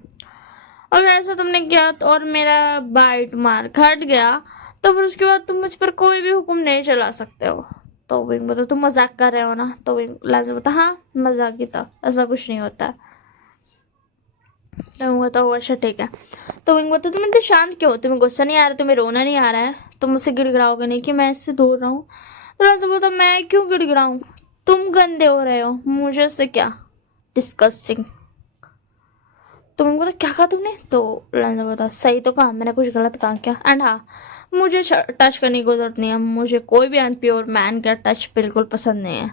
और ऐसा तुमने किया और मेरा बाइट मार हट गया तो फिर उसके बाद तुम मुझ पर कोई भी हुक्म नहीं चला सकते हो। तो विंग बता तुम मजाक कर रहे हो ना? तो विंग लाजम बता हाँ मजाक ही था, ऐसा कुछ नहीं होता। तो विंग बता अच्छा ठीक है। तो विंग बता तुम इतने शांत क्यों हो, तुम्हें गुस्सा नहीं आ रहा, तुम्हें रोना नहीं आ रहा है, तुम मुझसे गिड़गिड़ाओगे नहीं कि मैं इससे दूर रहूं? तो लाजम बता मैं क्यों गिड़गिड़ाऊं, तुम गंदे हो रहे हो, मुझे से क्या, डिस्कस्टिंग। तो मैंने बोला क्या कहा तुमने? तो लांजा बता सही तो कहा, मैंने कुछ गलत कहा क्या? एंड हाँ मुझे टच करने की जरूरत नहीं है, मुझे कोई भी अनप्योर मैन का टच बिल्कुल पसंद नहीं है।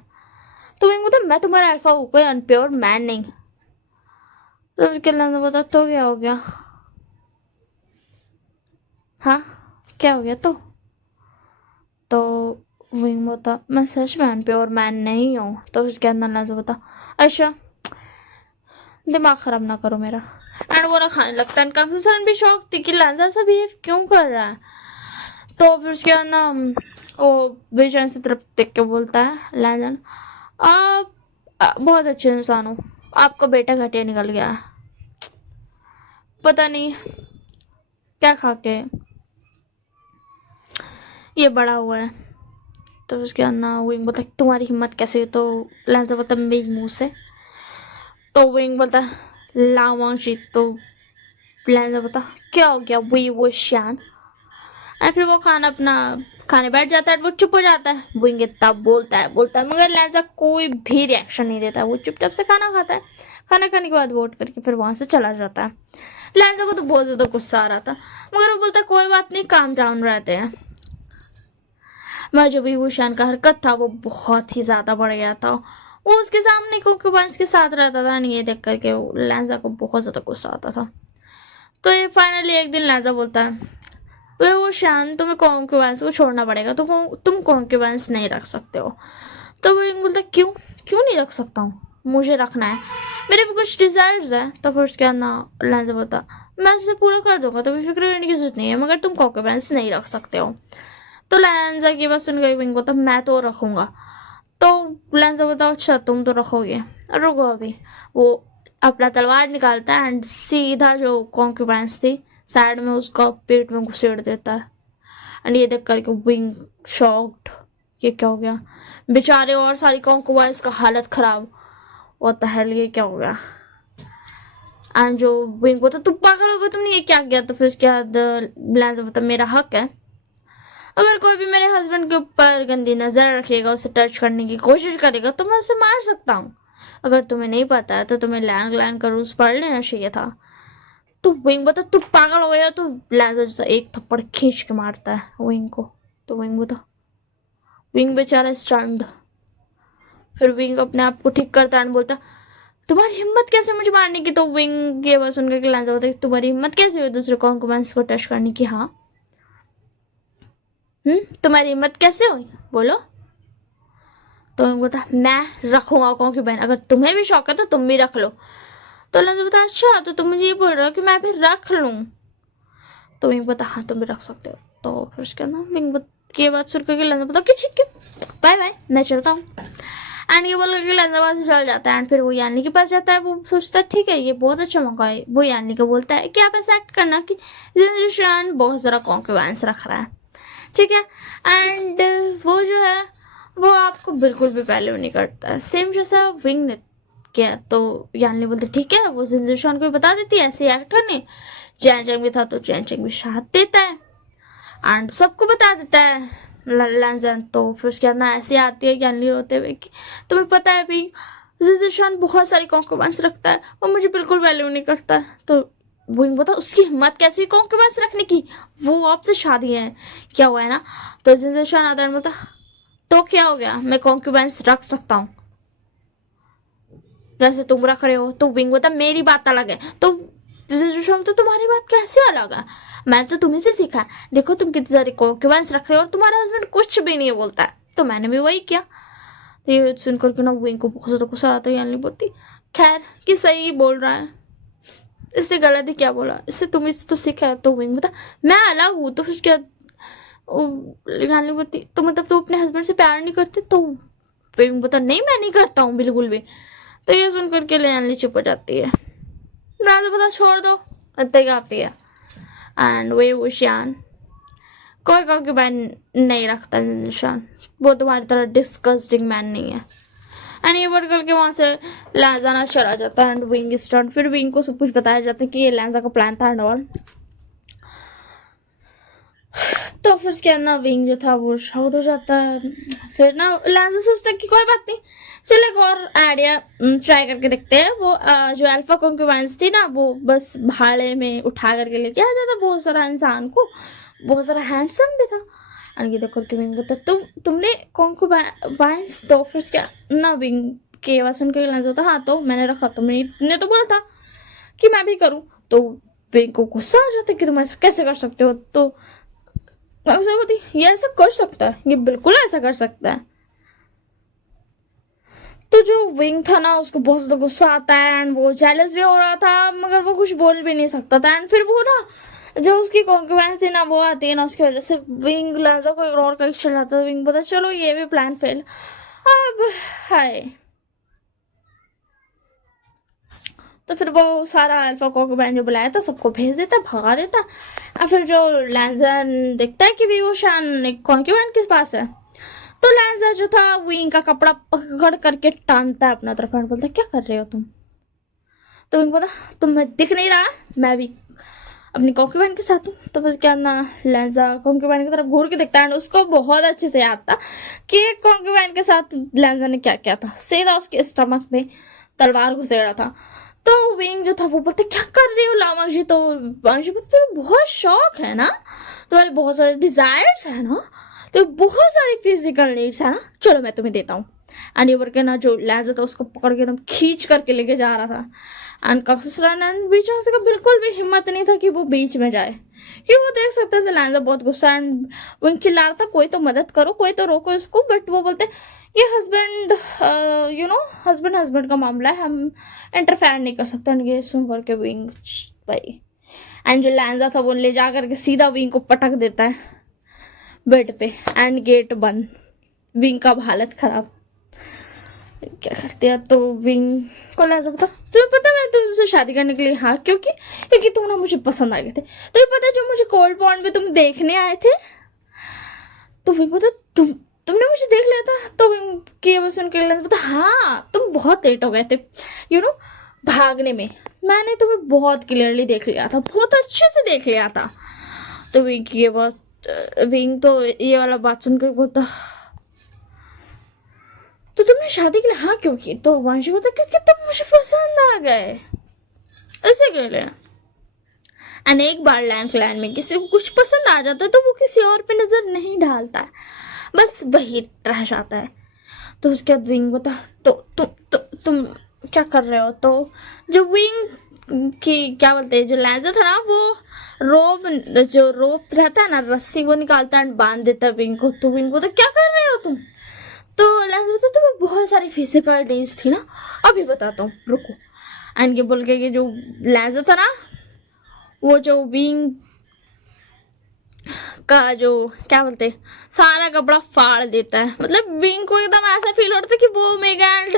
तो मैंने बोला मैं तुम्हारा अल्फा हूँ, कोई अनप्योर मैन नहीं। तो उसके लांजा बता तो क्या हो गया, हाँ क्या हो गया? तो विंग बता मैं सच में अनप्योर मैन नहीं हूँ। तो उसके अंदर लांजा बता अच्छा दिमाग खराब ना करो मेरा। एंड वो ना खाने लगता है। कंसर्न भी शौक थी कि लांजा ऐसा बिहेव क्यों कर रहा है। तो फिर उसके बाद ना वो बेचैन से तरफ देख के बोलता है लांजन आप बहुत अच्छे इंसान हो, आपका बेटा घटिया निकल गया है, पता नहीं क्या खा के ये बड़ा हुआ है। तो उसके बाद ना विंग बोलता तुम्हारी हिम्मत कैसे हुई? तो लांजा बोलता मेरे मुंह से। तो विंग बोलता लावांशी। तो लांजा बोलता क्या हो गया वो श्यान। और फिर वो खाना अपना खाने बैठ जाता है, वो चुप हो जाता है। विंग इतना बोलता है मगर लैंजा कोई भी रिएक्शन नहीं देता, वो चुपचाप से खाना खाता है। खाना खाने के बाद वोट करके फिर वहां से चला जाता है। लैंजा को तो बहुत ज्यादा गुस्सा आ रहा था मगर वो बोलता कोई बात नहीं काम डाउन रहते हैं। मैं जो भी हुशान का हरकत था वो बहुत ही ज्यादा बढ़ गया था, वो उसके सामने कंकूबाइंस के साथ रहता था, ये देख करके लैंजा को बहुत ज्यादा गुस्सा आता था। तो ये फाइनली एक दिन लैंजा बोलता है वे वो शान तुम्हें कॉन्क्यूबेंस को छोड़ना पड़ेगा, तो तुम कॉन्क्यूबेंस नहीं रख सकते हो। तो वो बोलता क्यों क्यों नहीं रख सकता हूँ, मुझे रखना है, मेरे भी कुछ डिजायर्स है। तो फिर उसके बाद ना लांजा बोलता मैं इसे पूरा कर दूंगा, तुम्हें फिक्र करने की जरूरत नहीं है, मगर तुम कॉन्क्यूबेंस नहीं रख सकते हो। तो लांजा की बात सुन गई विंग बोलता मैं तो रखूंगा। तो लांजा बोलता अच्छा तुम तो रखोगे, रुको अभी। वो अपना तलवार निकालता है एंड सीधा जो कॉन्क्यूबेंस थी साइड में उसका पेट में घुसेड़ देता है। एंड ये देख करके विंग शॉक्ड, ये क्या हो गया बेचारे और सारी कॉन्क्यूबाइंस का हालत खराब, और तहल ये क्या हो गया। एंड जो विंग बोलता तुम पागल हो गए, तुमने ये क्या किया? तो फिर उसके बाद लांजा बोलता मेरा हक है, अगर कोई भी मेरे हस्बैंड के ऊपर गंदी नजर रखेगा, उसे टच करने की कोशिश करेगा तो मैं उसे मार सकता हूँ। अगर तुम्हें नहीं पता है तो तुम्हें लैंड लैंड का रूल्स पढ़ लेना चाहिए था। तो विंग बता तू पागल हो गया? तो ब्लेजर एक थप्पड़ खींच के मारता है विंग को। तो विंग बता विंग बेचारा स्टंड। फिर विंग अपने आप को ठीक करता है और बोलता तुम्हारी हिम्मत कैसे मुझे मारने की? तो विंग ये बात सुनकर लांजा होता है तुम्हारी हिम्मत कैसे हुई दूसरे कॉन्कुबेंस को टच करने की? हाँ तुम्हारी हिम्मत कैसे हुई बोलो? तो विंग बोलता मैं रखूंगा कॉन्क्यूबाइन, अगर तुम्हें भी शौक है तो तुम भी रख लो। तो लंजा बता अच्छा तो तुम मुझे ये बोल रहे हो कि मैं फिर रख लूं? तो विंग बता हाँ तुम भी रख सकते हो। तो फिर उसके ना विंग की बात सुन करके लंजा बता कि ठीक है बाय बाय मैं चलता हूँ। एंड ये बोल करके लंजा वहां से चल जाता है। एंड फिर वो यानी के पास जाता है। वो सोचता है ठीक है ये बहुत अच्छा मौका है। वो यानी को बोलता है कि आप ऐसा एक्ट करना कि जिंदगी बहुत सारा कॉन्क्यूबेंस रख रहा है, ठीक है। एंड वो जो है वो आपको बिल्कुल भी वैल्यू नहीं करता है, सेम जैसा विंग ने किया। तो यानी बोलते ठीक है वो जिंदगी को बता देती है ऐसे एक्ट करने। चैन चैंग भी था तो चैन चैंग भी साथ देता है एंड सबको बता देता है लंजन। तो फिर उसके बाद ना ऐसे आती है ज्ञानली रोते हुए कि तुम्हें पता है भी जिंदगी बहुत सारी कॉन्क्यूबेंस रखता है और मुझे बिल्कुल वैल्यू नहीं करता है। तो वो बता उसकी हिम्मत कैसी कॉन्क्यूबेंस रखने की, वो आपसे शादी है क्या हुआ है ना। तो जिंदगी आता है बोलता तो क्या हो गया मैं कॉन्क्यूबेंस रख सकता हूँ जैसे तुम रख रहे हो। तो विंग बता मेरी बात अलग है। तो तो तुम्हारी बात कैसे अलग है, मैंने तो तुम्हें से सीखा। देखो तुम कितनी सारी कॉन्क्यूबेंस रख रहे हो और तुम्हारा हस्बैंड कुछ भी नहीं बोलता है, तो मैंने भी वही किया। तो ये सुनकर के ना विंग को बहुत ज्यादा गुस्सा आता है। यानी बोलती खैर कि सही बोल रहा है, इससे गलत ही क्या बोला, इससे तुम्हें तो सीखा है। तो विंग बता मैं अलग हूँ। तो फिर क्या यानी बोलती तो मतलब तू अपने हस्बैंड से प्यार नहीं करती? तो विंग बता नहीं मैं नहीं करता हूँ बिल्कुल भी। तो ये सुनकर के यानी चुप हो जाती है। ना तो पता छोड़ दो इतना काफी है। एंड वे वुशियान कोई कॉन्क्यूबाइन नहीं रखता निशान, वो तुम्हारी तरह डिस्कस्टिंग मैन नहीं है। एंड ये वर्ड करके वहां से लैंजा चला जाता है। एंड विंग स्टार्ट फिर विंग को सब कुछ बताया जाता है कि ये लैंजा का प्लान था एंड ऑल। तो फिर उसके अंदर विंग जो था वो शाउट हो जाता है। फिर ना लैंजा सोचता है कि कोई बात नहीं चल एक और आइडिया ट्राई करके देखते हैं। वो जो अल्फा कॉन्क्यूबाइंस थी ना वो बस भाड़े में उठा करके लेके आ जाता बहुत सारा इंसान को, बहुत सारा हैंडसम भी था। एंड ये देखो कि विंग बोलता तुमने कॉन्क्यूबाइंस। तो फिर क्या ना विंग की आवाज सुन के लैंजा होता हाँ तो मैंने रखा, तो मैंने तो बोला था कि मैं भी करूँ। तो विंग को गुस्सा आ जाता है कि तुम ऐसा कैसे कर सकते हो। तो ये ऐसा कर सकता है, ये बिल्कुल ऐसा कर सकता है। तो जो विंग था ना उसको बहुत ज्यादा गुस्सा आता है एंड वो जेलस भी हो रहा था मगर वो कुछ बोल भी नहीं सकता था। एंड फिर वो ना जो उसकी कॉन्क्यूबेंस थी ना वो आती है ना उसकी वजह से विंग लैंजा को इग्नोर करके चल जाता है। विंग बोला चलो ये भी प्लान फेल। अब हाय तो फिर वो सारा अल्फा कॉन्क्यूबाइन जो बुलाया था सबको भेज देता भगा देता। और फिर जो लैंजा देखता है कि भी वो शान कॉन्क्यूबाइन किस पास है। तो लैंजा जो था विंग का कपड़ा पकड़ करके टानता है अपना तरफ। बोलता क्या कर रहे हो तुम। तो विंग बोला तुम्हें दिख नहीं रहा मैं भी अपनी कॉन्क्यूबाइन के साथ हूँ। तो फिर क्या ना लैंजा कॉन्क्यूबाइन की तरफ घूर के देखता है। उसको बहुत अच्छे से याद था कि कॉन्क्यूबाइन के साथ लैंजा ने क्या किया था, सीधा उसके स्टमक में तलवार घुसेड़ा था। तो विंग जो था वो बोलते क्या कर रही हो लामांशी। तो वांशी बोलते बहुत शौक है ना तुम्हारे, बहुत सारे डिजायर्स है ना, तो बहुत सारी फिजिकल नीड्स है ना, चलो मैं तुम्हें देता हूँ। एंड ये करके ना जो लैंजा था उसको पकड़ के एकदम खींच करके लेके जा रहा था। एंड कक्सरन एंड बीच में का बिल्कुल भी हिम्मत नहीं था कि वो बीच में जाए, कि वो देख सकते थे लैंजा बहुत गुस्सा। एंड विंग चिल्ला रहा था कोई तो मदद करो कोई तो रोको इसको। बट वो बोलते ये हस्बैंड हस्बैंड का मामला है, हम इंटरफेयर नहीं कर सकते। एंड ये सुन करके विंग भाई एंड जो लैंजा था वो ले जा करके सीधा विंग को पटक देता है बेड पे। एंड गेट बंद, विंग का हालत खराब। क्या करते हैं तो विंग को लैंजा बता तुम्हें पता मैं तुमसे शादी करने के लिए हाँ क्योंकि तुम ना मुझे पसंद आ गए थे। तुम्हें पता जो मुझे कोल्ड पॉन्ड में तुम देखने आए थे। तो विंग बता तुमने मुझे देख लिया था। तो विंग की आवाज सुन के लैंजा बता हाँ तुम बहुत लेट हो गए थे भागने में, मैंने तुम्हें बहुत क्लियरली देख लिया था, बहुत अच्छे से देख लिया था। तो विंग तो ये वाला बात सुनकर बोलता तो तुमने शादी के लिए हाँ क्यों की। तो वांशी बोलता क्योंकि तुम मुझे पसंद आ गए ऐसे कह रहे। एंड एक बार लैंड में किसी को कुछ पसंद आ जाता है तो वो किसी और पे नजर नहीं डालता है, बस वही रह जाता है। तो उसके बाद विंग बता तुम क्या कर रहे हो। तो जो विंग की क्या बोलते हैं जो लैंजा था ना वो जो रोप रहता है ना रस्सी वो निकालता है बांध देता है विंग को। तो विंग बोलता क्या कर रहे हो तुम। तो लैंजा बता तुम्हें बहुत सारी फिजिकल नीड्स थी ना, अभी बताता हूँ रुको। एंड ये बोल के कि जो लहजा था ना, वो जो विंग का जो क्या बोलते सारा कपड़ा फाड़ देता है। मतलब विंग को एकदम ऐसा फील होता है कि वो मेगा एंड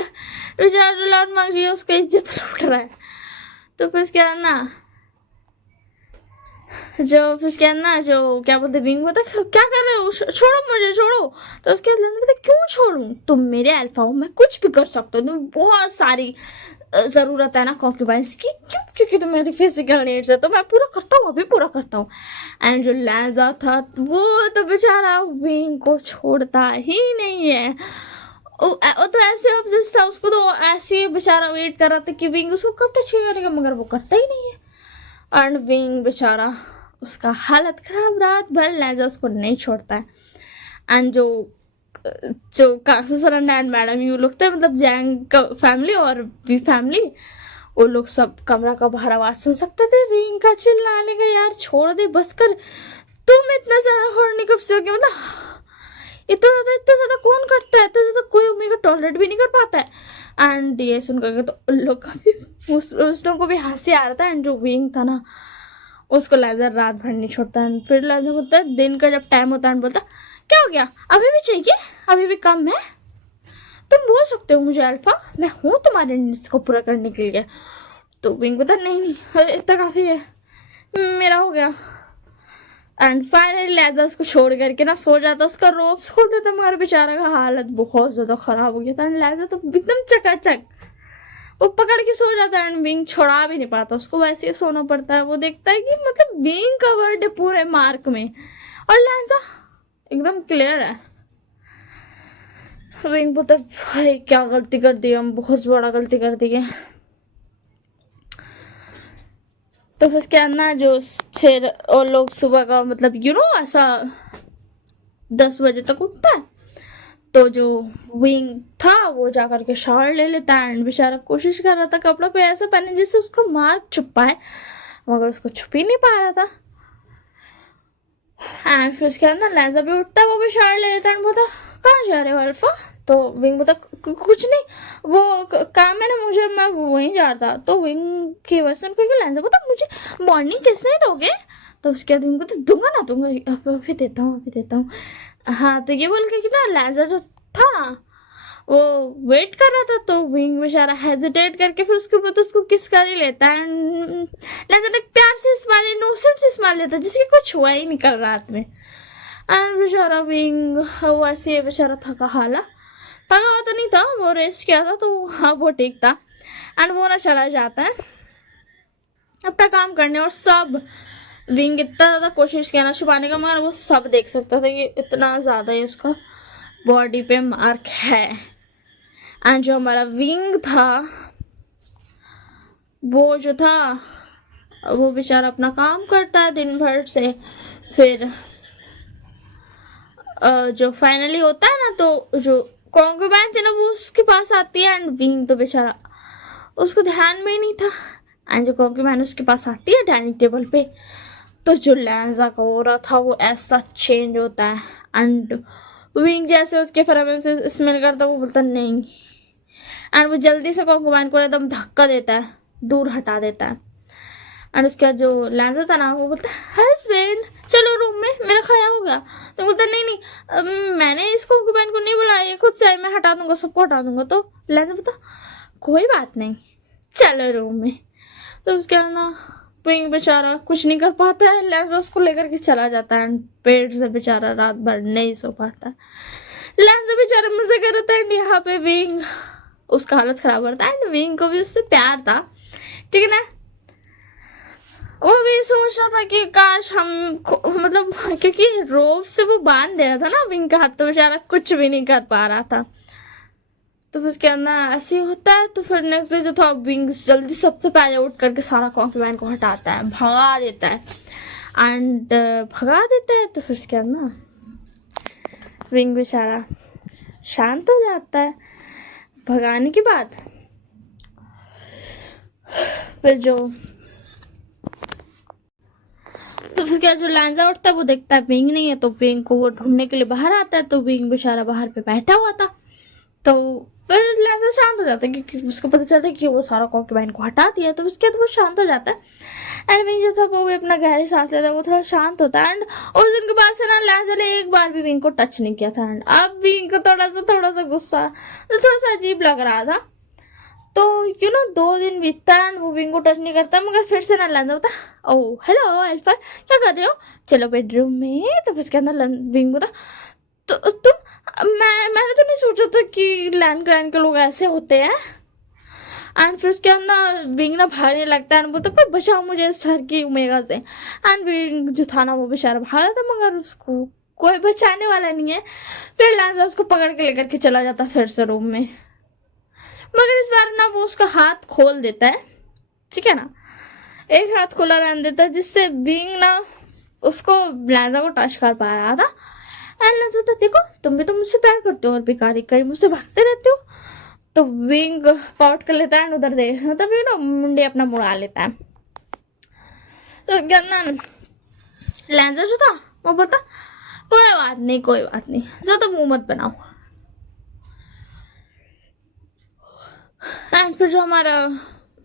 रिचार्ज मांग रही है, उसका इज्जत लूट रहा है। तो फिर क्या ना जो क्या बोलते विंग बोलता क्या कर रहे हो, छोड़ो मुझे छोड़ो। तो उसके बाद बोलते क्यों छोड़ूं, तुम मेरे अल्फा हो, मैं कुछ भी कर सकता हूँ, तुम्हें बहुत सारी जरूरत है ना कॉन्क्यूबाइंस की, क्यों, क्योंकि तो मेरी फिजिकल नीड्स है, तो मैं पूरा करता हूँ, अभी पूरा करता हूँ। एंड जो लहजा था वो तो बेचारा विंग को छोड़ता ही नहीं है। वो तो ऐसे ऑब्सेस था, उसको तो ऐसे बेचारा वेट कर रहा था कि विंग उसको कब टच करेगा, मगर वो करता ही नहीं है। एंड विंग बेचारा उसका हालत खराब, रात भर लहजा उसको नहीं छोड़ता है। एंड जो kasu sir and madam you लोग थे, मतलब जैंग का फैमिली और भी फैमिली, वो लोग सब कमरा का बाहर आवाज सुन सकते थे विंग का चिल्लाने का, यार छोड़ दे बस कर, तुम इतना ज्यादा हॉर्नी कब से हो गया, मतलब इतना ज्यादा कौन करता है, इतना ज्यादा कोई उम्मीद का टॉलरेट भी नहीं कर पाता है। एंड ये सुन करके तो उन लोग का भी उस लोगों को भी हंसी आ रहा था। एंड जो विंग था ना, उसको लेजर रात भर नहीं छोड़ता है। फिर लेजर बोलता है दिन का जब टाइम होता है, बोलता क्या हो गया, अभी भी चाहिए, अभी भी कम है, तुम बोल सकते हो मुझे अल्फा, मैं हूँ तुम्हारे नीड्स को पूरा करने के लिए। तो विंग बोलता नहीं इतना काफी है, मेरा हो गया। एंड फाइनली लेजर उसको छोड़ करके ना सो जाता, उसका रोप्स खोल देता, मगर बेचारा का हालत बहुत ज्यादा खराब हो गया था। लेजर तो एकदम चकाचक वो पकड़ के सो जाता है। एंड विंग छोड़ा भी नहीं पाता, उसको वैसे ही सोना पड़ता है। वो देखता है कि मतलब विंग का वर्ड है पूरे मार्क में, और लेजर एकदम क्लियर है। विंग बोलता भाई क्या गलती कर दी, हम बहुत बड़ा गलती कर दी है। तो फिर क्या ना जो फिर और लोग सुबह का मतलब ऐसा 10 बजे तक उठता है। तो जो विंग था वो जाकर के शावर ले लेता है। एंड बेचारा कोशिश कर रहा था कपड़ा कोई ऐसा पहने जिससे उसको मार्क छुप पाए, मगर उसको छुप ही नहीं पा रहा था। एंड फिर उसके अंदर लेजर भी उठता है, वो भी शावर ले लेता है। बोलता कहाँ जा रहे हो अल्फा? तो विंग बोलता कुछ नहीं, वो काम है ना मुझे, मैं वहीं जा रहा था। तो विंग की वजह से लेजर बोलता मुझे मॉर्निंग किसने दोगे? तो उसके बाद विंग बोलता दूंगा ना, अभी देता हूँ। हाँ, तो ये बोल के कि ना लेजर जो था ना वो वेट कर रहा था। तो विंग बेचारा हेजिटेट करके फिर उसके बाद उसको किस कर ही लेता है। लेजर एक प्यार से स्माइल, इनोसेंट से स्माइल लेता है जिसकी कुछ हुआ ही नहीं कल रात में। एंड बेचारा विंग वैसे बेचारा थका हुआ तो नहीं था, वो रेस्ट किया था, तो हाँ वो ठीक था। एंड वो ना चला जाता है अपना काम करने, और सब विंग इतना ज्यादा कोशिश किया ना छुपाने का, मगर वो सब देख सकता था कि इतना ज्यादा ही उसका बॉडी पे मार्क है। एंड जो हमारा विंग था वो बेचारा अपना काम करता है दिन भर से। फिर जो फाइनली होता है ना, तो जो कॉन्क्यूबाइन थी ना वो उसके पास आती है। एंड विंग तो बेचारा उसको ध्यान में ही नहीं था। एंड जो कॉन्क्यूबाइन उसके पास आती है डाइनिंग टेबल पे, तो जो लेंजा का हो रहा था वो ऐसा चेंज होता है। एंड विंग जैसे उसके फ्रेग्रेंस से स्मेल करता वो बोलता नहीं। एंड वो जल्दी से कॉन्क्यूबाइन को एकदम धक्का देता है, दूर हटा देता है। एंड उसके बाद जो लेंजा था ना वो बोलता है हस्बैंड चलो रूम में, मेरा खाया होगा। तो बोलता नहीं मैंने इसको कॉन्क्यूबाइन को नहीं बुलाया, ये खुद से मैं हटा दूंगा, सबको हटा दूंगा। तो लेंजा बोलता कोई बात नहीं चलो रूम में। तो उसके बाद ना विंग बेचारा कुछ नहीं कर पाता है, लेंजा उसको लेकर के चला जाता है। पेट से बेचारा रात भर नहीं सो पाता है। लेंजा बेचारा मजे कर रहा था। यहाँ पे विंग उसका हालत खराब हो रहा था। एंड विंग को भी उससे प्यार था, ठीक है ना। वो भी सोच रहा था कि काश हम मतलब क्योंकि रोप से वो बांध दे रहा था ना विंग का हाथ, तो बेचारा कुछ भी नहीं कर पा रहा था। तो बस क्या ना ऐसे ही होता है। तो फिर नेक्स्ट डे जो था विंग जल्दी सबसे पहले उठ करके सारा कॉन्क्यूबाइन को हटाता है, भगा देता है। तो फिर क्या ना विंग बेचारा शांत हो जाता है भगाने के बाद। फिर तो फिर क्या जो लेंजा उठता है वो देखता है विंग नहीं है, तो विंग को वो ढूंढने के लिए बाहर आता है। तो विंग बेचारा बाहर पे बैठा हुआ था। तो फिर लहजा शांत हो जाता है क्योंकि उसको पता चलता है कि वो सारा कॉन्क्यूबाइन को हटा दिया, तो उसके बाद वो शांत हो जाता है। एंड विंग जो था वो भी अपना गहरी सांस लेता है, वो थोड़ा शांत होता है। एंड उस दिन के बाद से ना लहजा ने एक बार भी विंग को टच नहीं किया था। एंड अब विंग को थोड़ा सा गुस्सा, तो थोड़ा सा अजीब लग रहा था। तो 2 दिन बीतता है वो विंग को टच नहीं करता, मगर फिर से ना लहजा होता, ओ हेलो एल्फा क्या कर रहे हो, चलो बेडरूम में। तो उसके अंदर विंग होता, तो तुम मैंने तो नहीं सोचा था कि लैंड क्लैन के लोग ऐसे होते हैं। एंड फिर उसके अंदर विंग ना भागने लगता है, बोलता कोई बचाओ मुझे इस डर की ओमेगा से। एंड विंग जो था ना वो बेचारा भाग रहा था, मगर उसको कोई बचाने वाला नहीं है। फिर लैंजा उसको पकड़ के लेकर के चला जाता फिर से रूम में, मगर इस बार ना वो उसका हाथ खोल देता है, ठीक है ना, एक हाथ खुला रहने देता है, जिससे विंग ना उसको लैंजा को टच कर पा रहा था। एंड लैंजा तो देखो तुम भी तो मुझसे प्यार करते हो और बेकारी कहीं मुझसे भागते रहते हो। तो विंग पाउट कर लेता है, उधर देख तभी मुंडे अपना मुड़ा लेता है। तो क्या ना लैंजा जो था वो बोलता कोई बात नहीं ज्यादा मुंह मत बनाओ। एंड फिर जो हमारा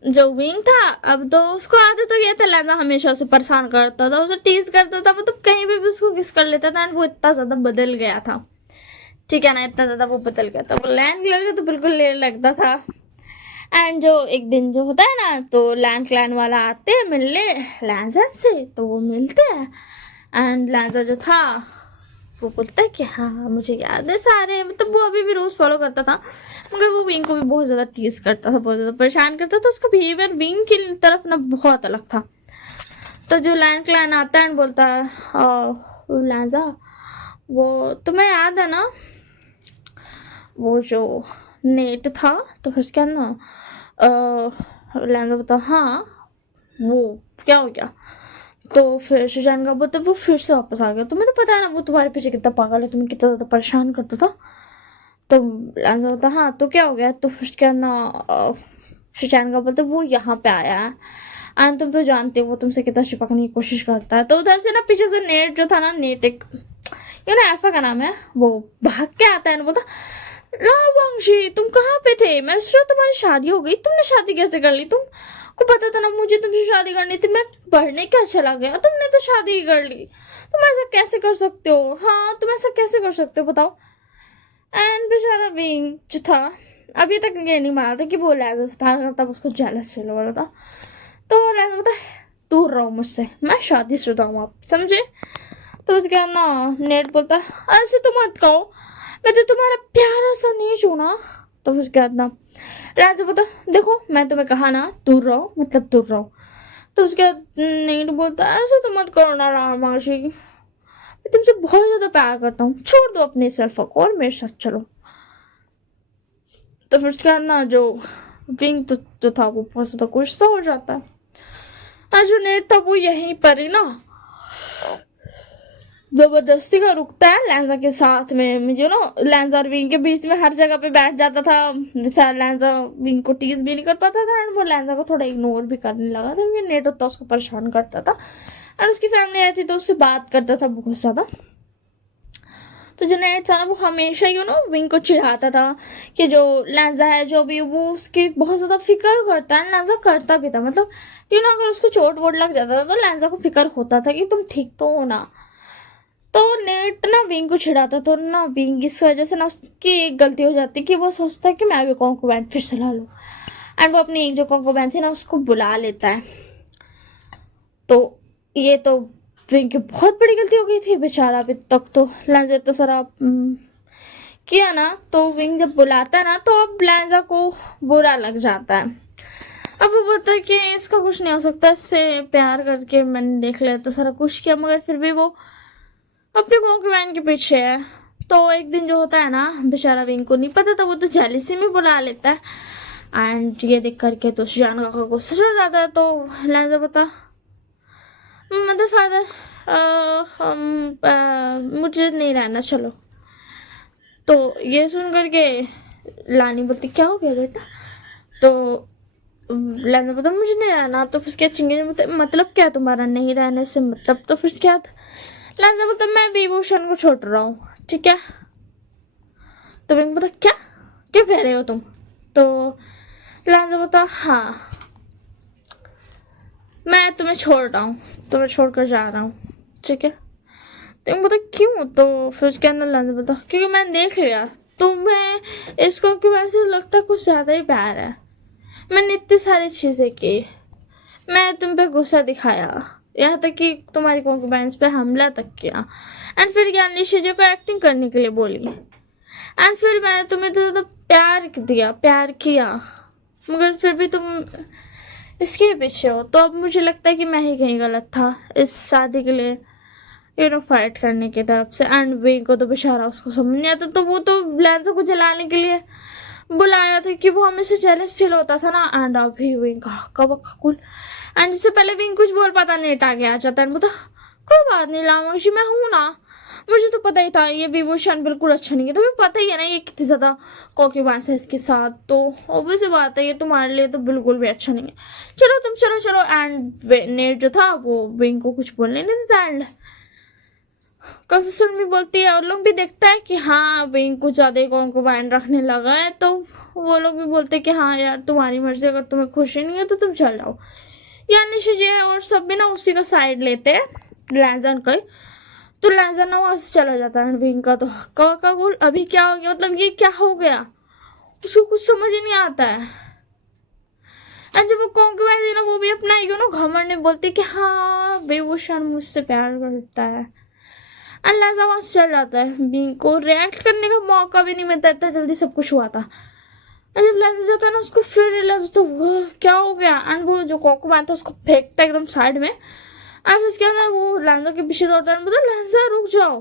जो विंग था, अब तो उसको आदत हो गया था, लैंजा हमेशा उसे परेशान करता था, उसे टीज करता था, मतलब कहीं भी उसको किस कर लेता था। एंड वो इतना ज्यादा बदल गया था, ठीक है ना, इतना ज्यादा वो बदल गया था, वो लैंड क्लैन तो बिल्कुल ले लगता था। एंड जो एक दिन जो होता है ना, तो लैंड क्लैन वाला आते हैं मिलने लैंजा से, तो वो मिलते हैं। एंड लैंजा जो था वो बोलता है कि हाँ मुझे याद है सारे, मतलब वो अभी भी रूल्स फॉलो करता था, मगर वो विंग को भी बहुत ज़्यादा टीज करता था, बहुत ज़्यादा परेशान करता था। उसका बिहेवियर विंग की तरफ ना बहुत अलग था। तो जो लैंड क्लैन आता है बोलता है लैंजा वो तुम्हें याद है ना वो जो नेट था, तो फिर क्या ना लैंजा बोलता हाँ वो क्या हो गया। तो फिर सुजान का बोलता वो फिर से वापस आ गया, तुम्हें तो पता है ना वो तुम्हारे पीछे कितना पागल है, तुम्हें कितना ज़्यादा परेशान करता था। तो लैंजा बोलता हाँ तो क्या हो गया। तो फिर क्या ना सुजान का बोलता वो यहाँ पे आया है एंड तुम तो जानते हो वो तुमसे कितना चिपकने की कोशिश करता है। तो उधर से ना पीछे से नेट जो था ना, नेट एक अल्फा का नाम है, वो भाग के आता है, बोलता रावंशी तुम कहाँ पे थे, मैं सोचा तुम्हारी शादी हो गई, तुमने शादी कैसे कर ली, तुमको पता था ना मुझे तुमसे शादी करनी थी, मैं पढ़ने क्या चला गया, तुमने तो शादी ही कर ली, तुम ऐसा कैसे कर सकते हो, हाँ तुम ऐसा कैसे कर सकते हो बताओ। एंड बेचारा विंग जो था अभी तक ये नहीं माना था कि वो लैंजा से प्यार करता, उसको जेलस फील हो रहा था। तो लैंजा बोलता दूर रहो मुझसे, मैं शादीशुदा हूँ आप समझे। तो उसके बाद ना नेट बोलता ऐसे तो मत कहो, मैं तो तुम्हारा प्यारा सा नहीं चुना। तो उसके बाद ना राजा बोलता देखो मैं तुम्हें कहा ना दूर रहो, मतलब दूर रहो। तो उसके बाद नेट बोलता ऐसे तो मत करो ना रामाशी, मैं तुमसे बहुत ज्यादा प्यार करता हूँ, छोड़ दो अपने सेल्फ को और मेरे साथ चलो। तो फिर उसके बाद ना जो विंग तो जो था वो बहुत ज्यादा गुस्सा हो जाता है। और जो नेट था वो यहीं पर ही ना जबरदस्ती का रुकता है लैंजा के साथ में, लैंजा और विंग के बीच में हर जगह पे बैठ जाता था। बेचारा लैंजा विंग को टीज भी नहीं कर पाता था एंड वो लैंजा को थोड़ा इग्नोर भी करने लगा था क्योंकि नेट होता उसको परेशान करता था एंड उसकी फैमिली आई थी तो उससे बात करता था बहुत ज्यादा। तो जो नेट था ना वो हमेशा विंग को चिढ़ाता था कि जो लैंजा है जो भी वो उसकी बहुत ज्यादा फिक्र करता है। लैंजा करता भी था, मतलब अगर उसको चोट वोट लग जाता था तो लैंजा को फिक्र होता था कि तुम ठीक तो हो ना। तो नेट ना विंग को चिढ़ाता तो ना विंग इस वजह से ना उसकी एक गलती हो जाती कि वो सोचता है कि मैं भी कॉन्कोबैन फिर से ला लूँ एंड वो अपनी एक जो कॉन्कोबैन थी ना उसको बुला लेता है। तो ये तो विंग की बहुत बड़ी गलती हो गई थी, बेचारा अभी तक तो लैंजा इतना सारा किया ना, तो विंग जब बुलाता है ना तो अब लैंजा को बुरा लग जाता है। अब वो बोलता है कि इसका कुछ नहीं हो सकता, इससे प्यार करके मैंने देख लिया तो सारा कुछ किया मगर फिर भी वो अपने कॉन्कूबेन के पीछे है। तो एक दिन जो होता है ना बेचारा विंग को नहीं पता था, वो तो जेलिसी में बुला लेता है एंड ये देख करके तो सुजान का गुस्सा चढ़ जाता है। तो लैंजा बता मदर फादर मुझे नहीं रहना चलो। तो ये सुन करके लानी बोलती क्या हो गया बेटा। तो लैंजा बोलता मुझे नहीं रहना। तो फिर क्या चिंगे मतलब क्या तुम्हारा नहीं रहने से मतलब। तो फिर क्या लैंजा बोलता मैं विभूषण को छोड़ रहा हूँ ठीक है। तो विंग बोलता क्या क्या कह रहे हो तुम तो लैंजा बोलता हाँ मैं तुम्हें छोड़ रहा हूँ, तुम्हें छोड़कर जा रहा हूँ, ठीक है। तो बोलता क्यों? तो फिर उसके अंदर लैंजा बोलता क्योंकि मैंने देख लिया तुम्हें इसको कि वैसे लगता कुछ ज़्यादा ही प्यार है। मैंने इतनी सारी चीज़ें की, मैं तुम पे गुस्सा दिखाया, यहाँ तक कि तुम्हारी कॉन्क्यूबाइंस पे हमला तक किया, एंड फिर ज्ञानी जी को एक्टिंग करने के लिए बोली, एंड फिर मैंने तुम्हें तो प्यार दिया, प्यार किया, मगर फिर भी तुम इसके पीछे हो। तो अब मुझे लगता है कि मैं ही कहीं गलत था इस शादी के लिए फाइट करने की तरफ से। एंड विंग को तो बेचारा उसको समझ नहीं आता, तो वो तो लैंजा को जलाने के लिए बुलाया था कि वो हमेशा जेलस फील होता था ना। एंड अभी विंग कब कूल, एंड इससे पहले विंग कुछ बोल पाता नेट आगे आ जाता है, बोला कोई बात नहीं लामोशी मैं हूँ ना, मुझे तो पता ही था ये विभूषण बिल्कुल अच्छा नहीं है, तुम्हें पता ही है ना ये कितनी ज़्यादा कॉन्क्यूबाइंस है इसके साथ, तो ऑब्वियस बात है ये तुम्हारे लिए तो बिल्कुल भी अच्छा नहीं है, चलो तुम चलो चलो। एंड नेट जो था वो विंग को कुछ बोलने नहीं देता, एंड कंसिस्टेंट भी बोलती है और लोग भी देखता है कि हाँ विंग कुछ ज़्यादा कॉन्क्यूबाइन रखने लगा है, तो वो लोग भी बोलते हैं कि हाँ यार तुम्हारी मर्जी, अगर तुम्हें खुशी नहीं है तो तुम चल जाओ। यानी शिजे और सब भी ना उसी का साइड लेते हैं लैंजन का, तो लैंजन ना वहाँ से चला जाता है। विंग का तो का गोल अभी क्या हो गया, मतलब ये क्या हो गया उसको कुछ समझ ही नहीं आता है। एंड जब वो कॉन्क्यूबाइन थी ना वो भी अपना घमंड में बोलती कि हाँ विभूषण मुझसे प्यार करता है, एंड लैंजा वहाँ से चल जाता है। विंग को रिएक्ट करने का मौका भी नहीं मिलता, इतना जल्दी सब कुछ हुआ था। जब लैंजा जाता है ना उसको फिर रियलाइज तो वो क्या हो गया, एंड वो जो कॉन्क्यूबाइन था उसको फेंकता है एकदम साइड में, एंड उसके अंदर वो लैंजा के पीछे दौड़ता है, मतलब लैंजा रुक जाओ।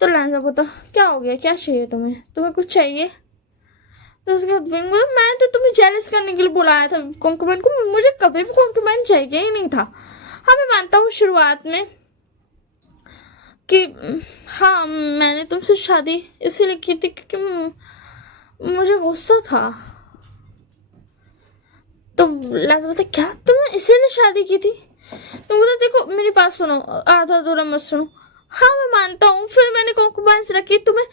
तो लैंजा बोलता क्या हो गया, क्या चाहिए तुम्हें कुछ चाहिए? तो उसके बाद विंग बोला मैं तो तुम्हें जेलस करने के लिए बुलाया था कॉन्क्यूबाइन को, मुझे कभी भी कॉन्क्यूबाइन चाहिए ही नहीं था। हाँ मैं मानता हूँ शुरुआत में कि हाँ मैंने तुमसे शादी इसीलिए की थी क्योंकि मुझे गुस्सा था। तो लैंजा बोलता क्या तुमने इसीलिए शादी की थी? तो बोला देखो मेरी बात सुनो, आधा अधूरा मत सुनो। हाँ मैं मानता हूँ, फिर मैंने कॉन्क्यूबाइंस रखी तुम्हें,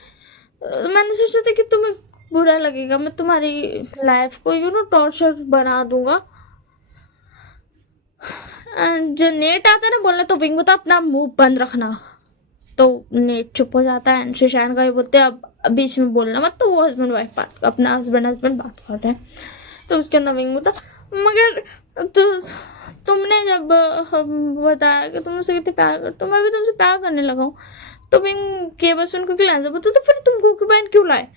मैंने सोचा था कि तुम्हें बुरा लगेगा, मैं तुम्हारी लाइफ को टॉर्चर बना दूंगा। एंड जो नेट आता है ना बोलने, तो विंग बोलता अपना मुंह बंद रखना, तो नेट चुप हो जाता है। एंड शशांक का बोलते हैं अब बीच में बोलना मत, तो वो हस्बैंड वाइफ बात अपना हस्बैंड बात कर रहे हैं। तो उसके अंदर विंग बोलता मगर तो तुमने जब बताया कि तुम मुझसे कितने प्यार करते, तो मैं भी तुमसे प्यार करने लगा हूँ। तो विंग के बस उनको लैंजा बोलता तो फिर तुम कॉन्क्यूबाइन क्यों लाए?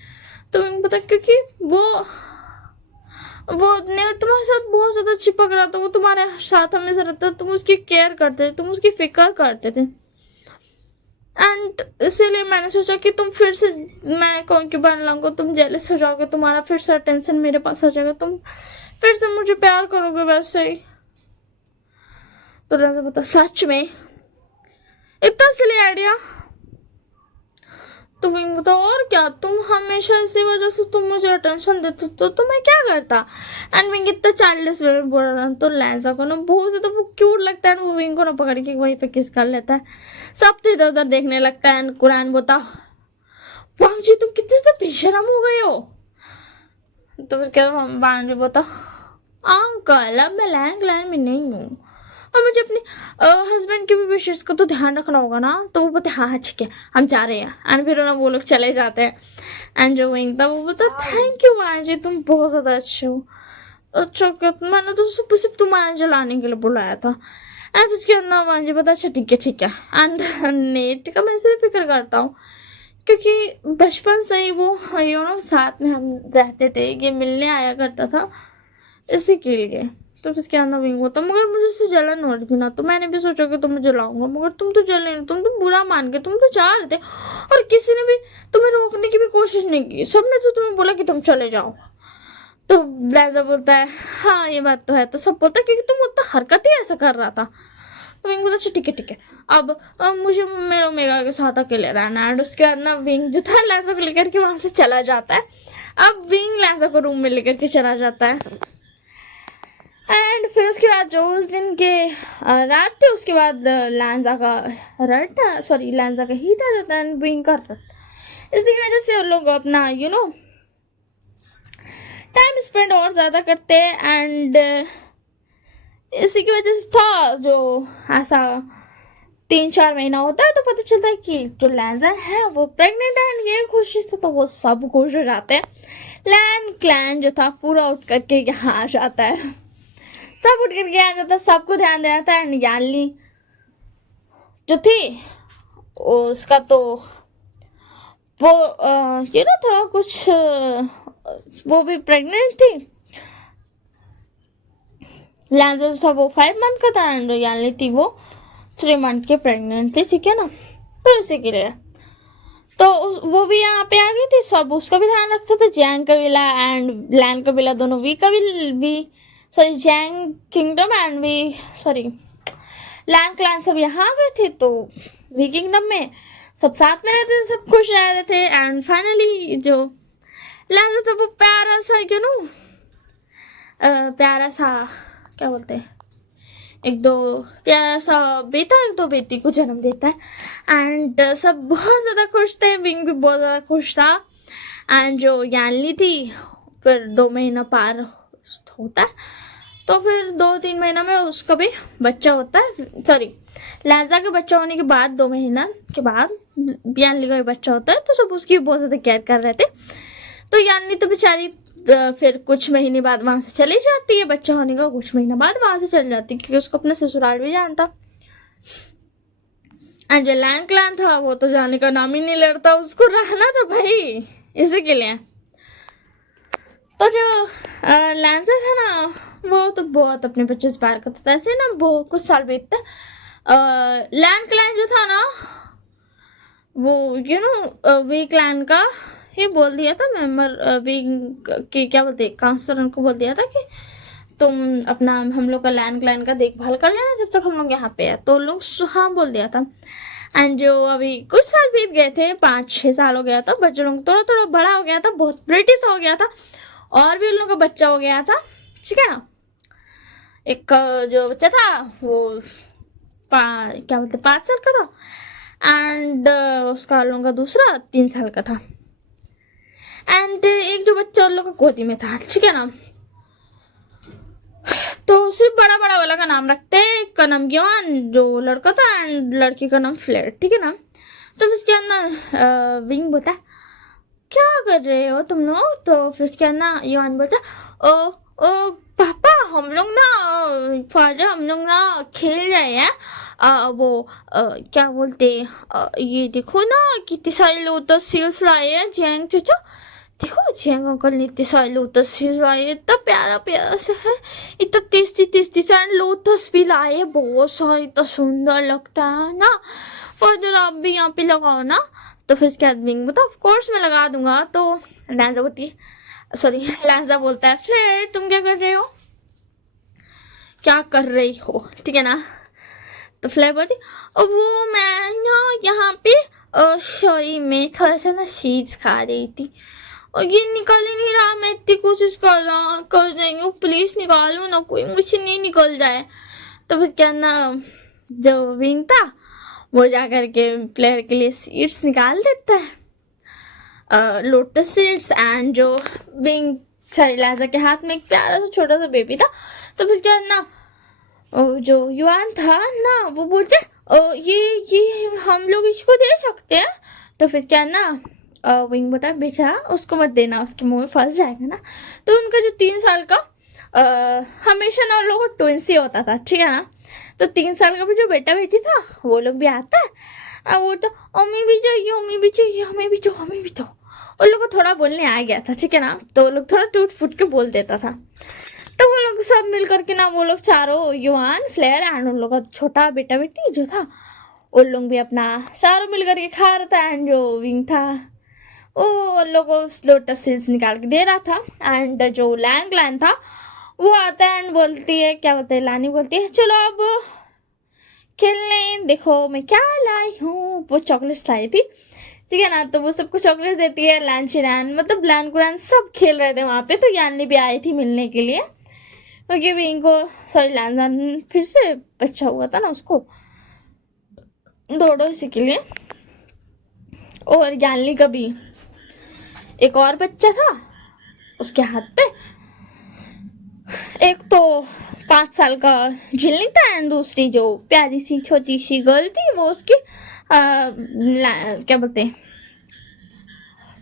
तो विंग बता क्योंकि वो नेट तुम्हारे साथ बहुत ज़्यादा चिपक रहा था, वो तुम्हारे साथ हमेशा रहता, तुम उसकी केयर करते थे, तुम उसकी फिक्र करते थे, एंड इसीलिए मैंने सोचा कि तुम फिर से मैं कॉन्क्यूबाइन लाऊंगा, तुम जेलस हो जाओगे, तुम्हारा फिर से अटेंशन मेरे पास आ जाएगा, तुम फिर से मुझे प्यार करोगे वैसे ही। तो राजा बता सच में इतना सिली आइडिया? तो विंग बता और क्या, तुम हमेशा इसी वजह से तुम मुझे अटेंशन देते तो मैं क्या करता? एंड विंग इतना चाइल्डिश वे में बोल रहा था, तो लैंजा को ना बहुत से तो वो क्यूट लगता है, वो विंग को ना पकड़ के वहीं पे किस कर लेता है, सब तो इधर उधर देखने लगता है। कुरान बोता वांग जी तुम कितने से बेशरम हो गए हो? तो उसके बाद वांग जी बोता अंकल अब मैं लैंड में नहीं हूँ और मुझे अपने हस्बैंड के भी विशेष को तो ध्यान रखना होगा ना। तो वो बोलते हाँ ठीक है हम जा रहे हैं, एंड फिर ना वो लोग चले जाते हैं। एंड जो विंग था वो बोलता थैंक यू वांग जी तुम बहुत ज़्यादा अच्छे हो। अच्छा क्या, मैंने तो सिर्फ तुम्हारे जलाने के लिए बुलाया था। एंड उसके अंदर वांग जी बोलता अच्छा ठीक है। एंड नेट का मैं इसे फिक्र करता हूँ क्योंकि बचपन से ही वो साथ में हम रहते थे, ये मिलने आया करता था इसी के लिए। तो इसके अंदर विंग होता मगर मुझे उससे जलन हो रही थी ना, तो मैंने भी सोचा कि तुम्हें जलाऊंगा, मगर तुम तो जले नहीं, तुम तो बुरा मान के तुम तो जा रहे थे और किसी ने भी तुम्हें रोकने की भी कोशिश नहीं की, सबने तो तुम्हें बोला कि तुम चले जाओ। तो ब्लेजर बोलता है हाँ ये बात तो है, तो सब बोलता है क्योंकि तुम उतना हरकत ही ऐसा कर रहा था। तो विंग बोलता अच्छा ठीक है अब मुझे मेरे ओमेगा के साथ अकेले रहना है। उसके बाद ना विंग जो था लैंजा को लेकर के वहां से चला जाता है। अब विंग लैंजा को रूम में लेकर के चला जाता है। एंड फिर उसके बाद जो उस दिन के रात थी उसके बाद लैंजा का हीट आ जाता है, विंग का रट। इसकी वजह से उन लोग अपना टाइम स्पेंड और ज़्यादा करते हैं एंड इसी की वजह से था जो ऐसा 3-4 महीना होता है तो पता चलता है कि जो लैंजा है वो प्रेग्नेंट है एंड ये खुशी से तो वो सब खुश हो जाते हैं। लैन क्लैन जो था पूरा उठ करके यहाँ आ जाता है, सब उठ करके आ जाता है, सबको ध्यान दे जाता है एंड यानली जो थी उसका तो वो ये ना थोड़ा कुछ वो भी प्रेग्नेंट थी। लैंजा जो था वो 5 मंथ का था एंड यानली थी वो 3 मंथ के प्रेग्नेंट थी, ठीक है ना। तो इसी के लिए तो वो भी यहाँ पे आ गई थी, सब उसका भी ध्यान रखते थे। जैंग कबीला एंड लैन कबीला दोनों Wei sorry Jiang kingdom and sorry Lan clan सब यहाँ आ गए थे। तो वी किंगडम में सब साथ में रहते थे, सब खुश रह रहे थे एंड फाइनली जो लैन था वो प्यारा सा यू नो प्यारा सा क्या बोलते हैं, एक दो प्यारा सा बेटा एक दो बेटी को जन्म देता है एंड सब बहुत ज़्यादा खुश थे। विंग भी बहुत ज़्यादा खुश था एंड जो यानली थी फिर 2 महीना पार होता है तो फिर 2-3 महीना में उसका भी बच्चा होता है। सॉरी लैंजा के बच्चा होने के बाद 2 महीना के बाद यानली का भी बच्चा होता है तो सब उसकी बहुत ज़्यादा केयर कर रहे थे। तो यानली तो बेचारी फिर कुछ महीने बाद वहां से चली जाती है, बच्चा होने का कुछ महीना बाद वहां से चली जाती है क्योंकि उसको अपना ससुराल भी जानता। एंड जो लैन क्लैन था वो तो जाने का नाम ही नहीं लेता, उसको रहना था भाई इसी के लिए। तो जो लैंजा था ना वो तो बहुत अपने बच्चे से प्यार करता था। ऐसे ना बहुत कुछ साल बीतते लैन क्लैन जो था ना वो यू नो वी क्लैन का ही बोल दिया था मेंबर वी की क्या बोलते कांस्टर को बोल दिया था कि तुम अपना हम लोग का लैन क्लैन का देखभाल कर लेना जब तक हम लोग यहाँ पे है। तो लोग हाँ बोल दिया था एंड जो अभी कुछ साल बीत गए थे 5-6 साल हो गया था, बच्चों लोग थोड़ा थोड़ा बड़ा हो गया था, बहुत ब्रिटिश हो गया था और भी उन लोगों का बच्चा हो गया था, ठीक है ना। एक जो बच्चा था वो क्या बोलते 5 साल का था एंड उसका लोगों का दूसरा 3 साल का था एंड एक जो बच्चा उन लोग का गोदी में था, ठीक है ना। तो सिर्फ बड़ा बड़ा वाला का नाम रखते हैं, एक का नाम ग्यान जो लड़का था एंड लड़की का नाम फ्लेयर, ठीक है ना। तो फिर क्या ना विंग बोलता क्या कर रहे हो तुम लोग, तो फिर क्या ना योहान बोलता ओ ओ पापा हम लोग ना फादर हम लोग ना खेल रहे हैं वो क्या बोलते ये देखो ना कितने सारे लोटस सील्स लाए हैं जैंग चाचा, देखो जैंग अंकल ने इतने सारे लोटस सील्स लाए, इतना प्यारा प्यारा सा है, इतना टेस्टी सारे लोटस भी लाए, बहुत सारे, इतना सुंदर लगता है ना। फादर आप भी यहाँ पे लगाओ ना। तो फिर क्या विंग बोलता ऑफ कोर्स मैं लगा दूंगा। तो लैंजा बोलती सॉरी लैंजा बोलता है फ्लेयर तुम क्या कर रहे हो, क्या कर रही हो, ठीक है ना। तो फ्लेयर बोलती वो मैं यहाँ पे सॉरी मैं थोड़ा सा ना सीड्स खा रही थी और ये निकल ही नहीं रहा, मैं इतनी कोशिश कर रही हूँ प्लीज निकालो ना, कोई मुझसे नहीं निकल जाए। तो फिर क्या ना जो विंग था वो जा करके प्लेयर के लिए सीड्स निकाल देता है, लोटस सीड्स एंड जो विंग सॉरी लैंजा के हाथ में एक प्यारा सा छोटा सा बेबी था। तो फिर क्या ना जो युआन था ना वो बोलते ये हम लोग इसको दे सकते हैं। तो फिर क्या ना विंग बता बेटा उसको मत देना, उसके मुंह में फंस जाएगा ना। तो उनका जो 3 साल का हमेशा ना उन लोगों को ट्विंस ही होता था, ठीक है ना। तो 3 साल का भी जो बेटा बेटी था वो लोग भी आता है, वो तो हमें भी चाहिए हमें भी चाहिए हमें भी दो हमें भी दो। उन लोग को थोड़ा बोलने आ गया था, ठीक है ना। तो वो लोग थोड़ा टूट फूट के बोल देता था। तो वो लोग सब मिल करके ना वो लोग चारों युआन फ्लेयर एंड उन लोग का छोटा बेटा बेटी जो था उन लोग भी अपना सारों मिल करके खा रहा था एंड जो विंग था वो उन लोग को लोटस सीड्स निकाल के दे रहा था। एंड जो लैंग क्लैन था वो आता है एंड बोलती है क्या बोलते हैं लानी बोलती है चलो अब खेलने, देखो मैं क्या लाई हूँ, वो चॉकलेट्स लाई थी, ठीक है ना। तो वो सबको चॉकलेट देती है। लैंचिरैन मतलब लैंकुरैन सब खेल रहे थे वहाँ पे। तो यानली भी आई थी मिलने के लिए क्योंकि विंग को सॉरी लैंजान फिर से बच्चा हुआ था ना उसको दौड़ो इसी के लिए। और यानली का भी एक और बच्चा था उसके हाथ पे। एक तो 5 साल का जिलिंग था एंड दूसरी जो प्यारी सी छोटी सी गर्ल थी वो उसकी क्या बोलते हैं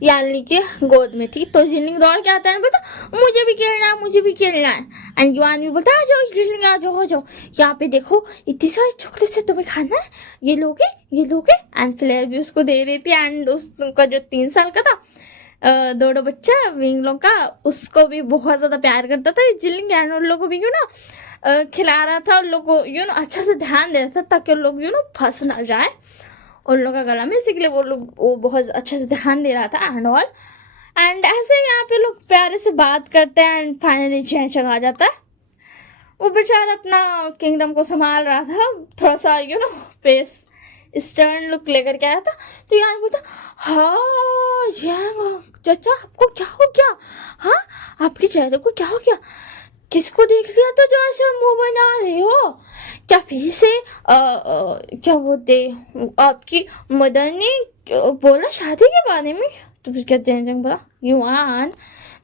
यानी कि गोद में थी। तो जिलिंग दौड़ के आता है बोलता मुझे भी खेलना है, मुझे भी खेलना है। एंड युआन भी बोलता आ जाओ जिलिंग, आ जाओ, आ जाओ, यहाँ पे देखो इतनी सारी चॉकलेट से तुम्हें खाना है, ये लोगे, ये लोगे। एंड फ्लेयर भी उसको दे रही थी। एंड उसका जो 3 साल का था दोनों बच्चा विंग लोग का, उसको भी बहुत ज्यादा प्यार करता था जिलिंग। एंड उन लोगों को भी खिला रहा था, उन लोग को अच्छा से ध्यान दे रहा था ताकि उन लोग फंस ना जाए उन लोग का गला में, इसीलिए वो बहुत अच्छे से ध्यान दे रहा था एंड ऑल। एंड ऐसे यहाँ पे लोग प्यारे से बात करते हैं एंड फाइनली चैंग आ जाता है। वो बेचारा अपना किंगडम को संभाल रहा था, थोड़ा सा फेस स्टर्न लुक लेकर के आया था। तो यहाँ बोलता हाँ चाचा आपको क्या हो गया, हाँ आपकी चेहरे को क्या हो गया, किसको देख लिया तो जो ऐसे मुंह बना रहे हो, क्या फिर से क्या बोलते आपकी मदर ने बोला शादी के बारे में। तो फिर क्या जंग बोला युआन,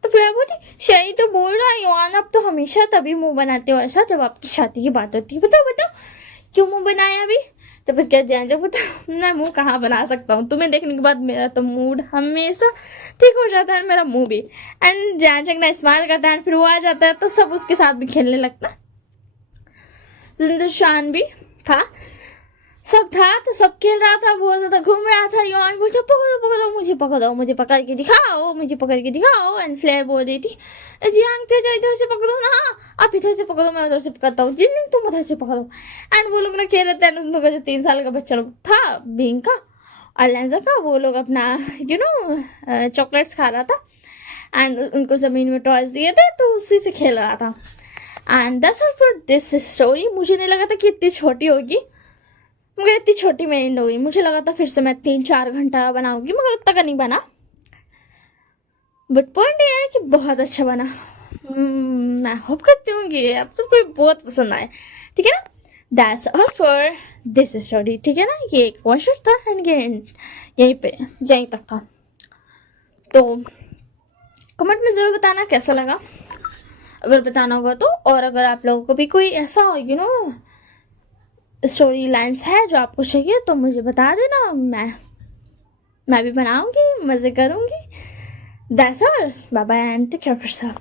तो फिर बोलती सही तो बोल रहा है युआन, आप तो हमेशा तभी मुंह बनाते हो ऐसा जब आपकी शादी की बात होती है, बताओ बताओ क्यों मुंह बनाया अभी। तो फिर क्या जंग बोलता मैं मुंह कहाँ बना सकता हूँ, तुम्हें देखने के बाद मेरा तो मूड हमेशा ठीक हो जाता है, मेरा मुंह भी। एंड जैंग ना स्माइल करता है, फिर वो आ जाता है तो सब उसके साथ भी खेलने लगता है। जिंदशान भी था, सब था, तो सब खेल रहा था, बहुत ज्यादा घूम रहा था। युआन बोलता पकड़ो पकड़ो मुझे, पकड़ो मुझे, पकड़ के दिखाओ, मुझे पकड़ के दिखाओ। एंड फ्लेयर बोल रही थी जियांग तेजा इधर से पकड़ो ना, आप इधर से पकड़ो, मैं उधर से पकड़ता हूँ, जिन तुम उधर से पकड़ो। एंड वो लोग ना खेल रहे थे, उन लोगों का जो 3 साल का बच्चा लोग था बींग का और लेंजा का, वो लोग अपना चॉकलेट्स खा रहा था एंड उनको जमीन में टॉयज दिए थे तो उसी से खेल रहा था। And that's all for this story. मुझे नहीं लगा था कि इतनी छोटी होगी, मगर इतनी छोटी में एंड होगी। मुझे लगा था फिर से मैं 3-4 घंटा बनाऊंगी, मगर उतना का नहीं बना। बट पॉइंट ये है कि बहुत अच्छा बना। मैं होप करती हूँ कि आप सबको बहुत पसंद आए, ठीक है ना। That's all for this story, ठीक है ना। ये एक वन शॉट था एंड यहीं तक था। तो कमेंट में ज़रूर बताना कैसा लगा, अगर बताना होगा तो। और अगर आप लोगों को भी कोई ऐसा स्टोरी लाइन्स है जो आपको चाहिए तो मुझे बता देना, मैं भी बनाऊंगी, मज़े करूंगी। That's all, bye bye and take care of yourself.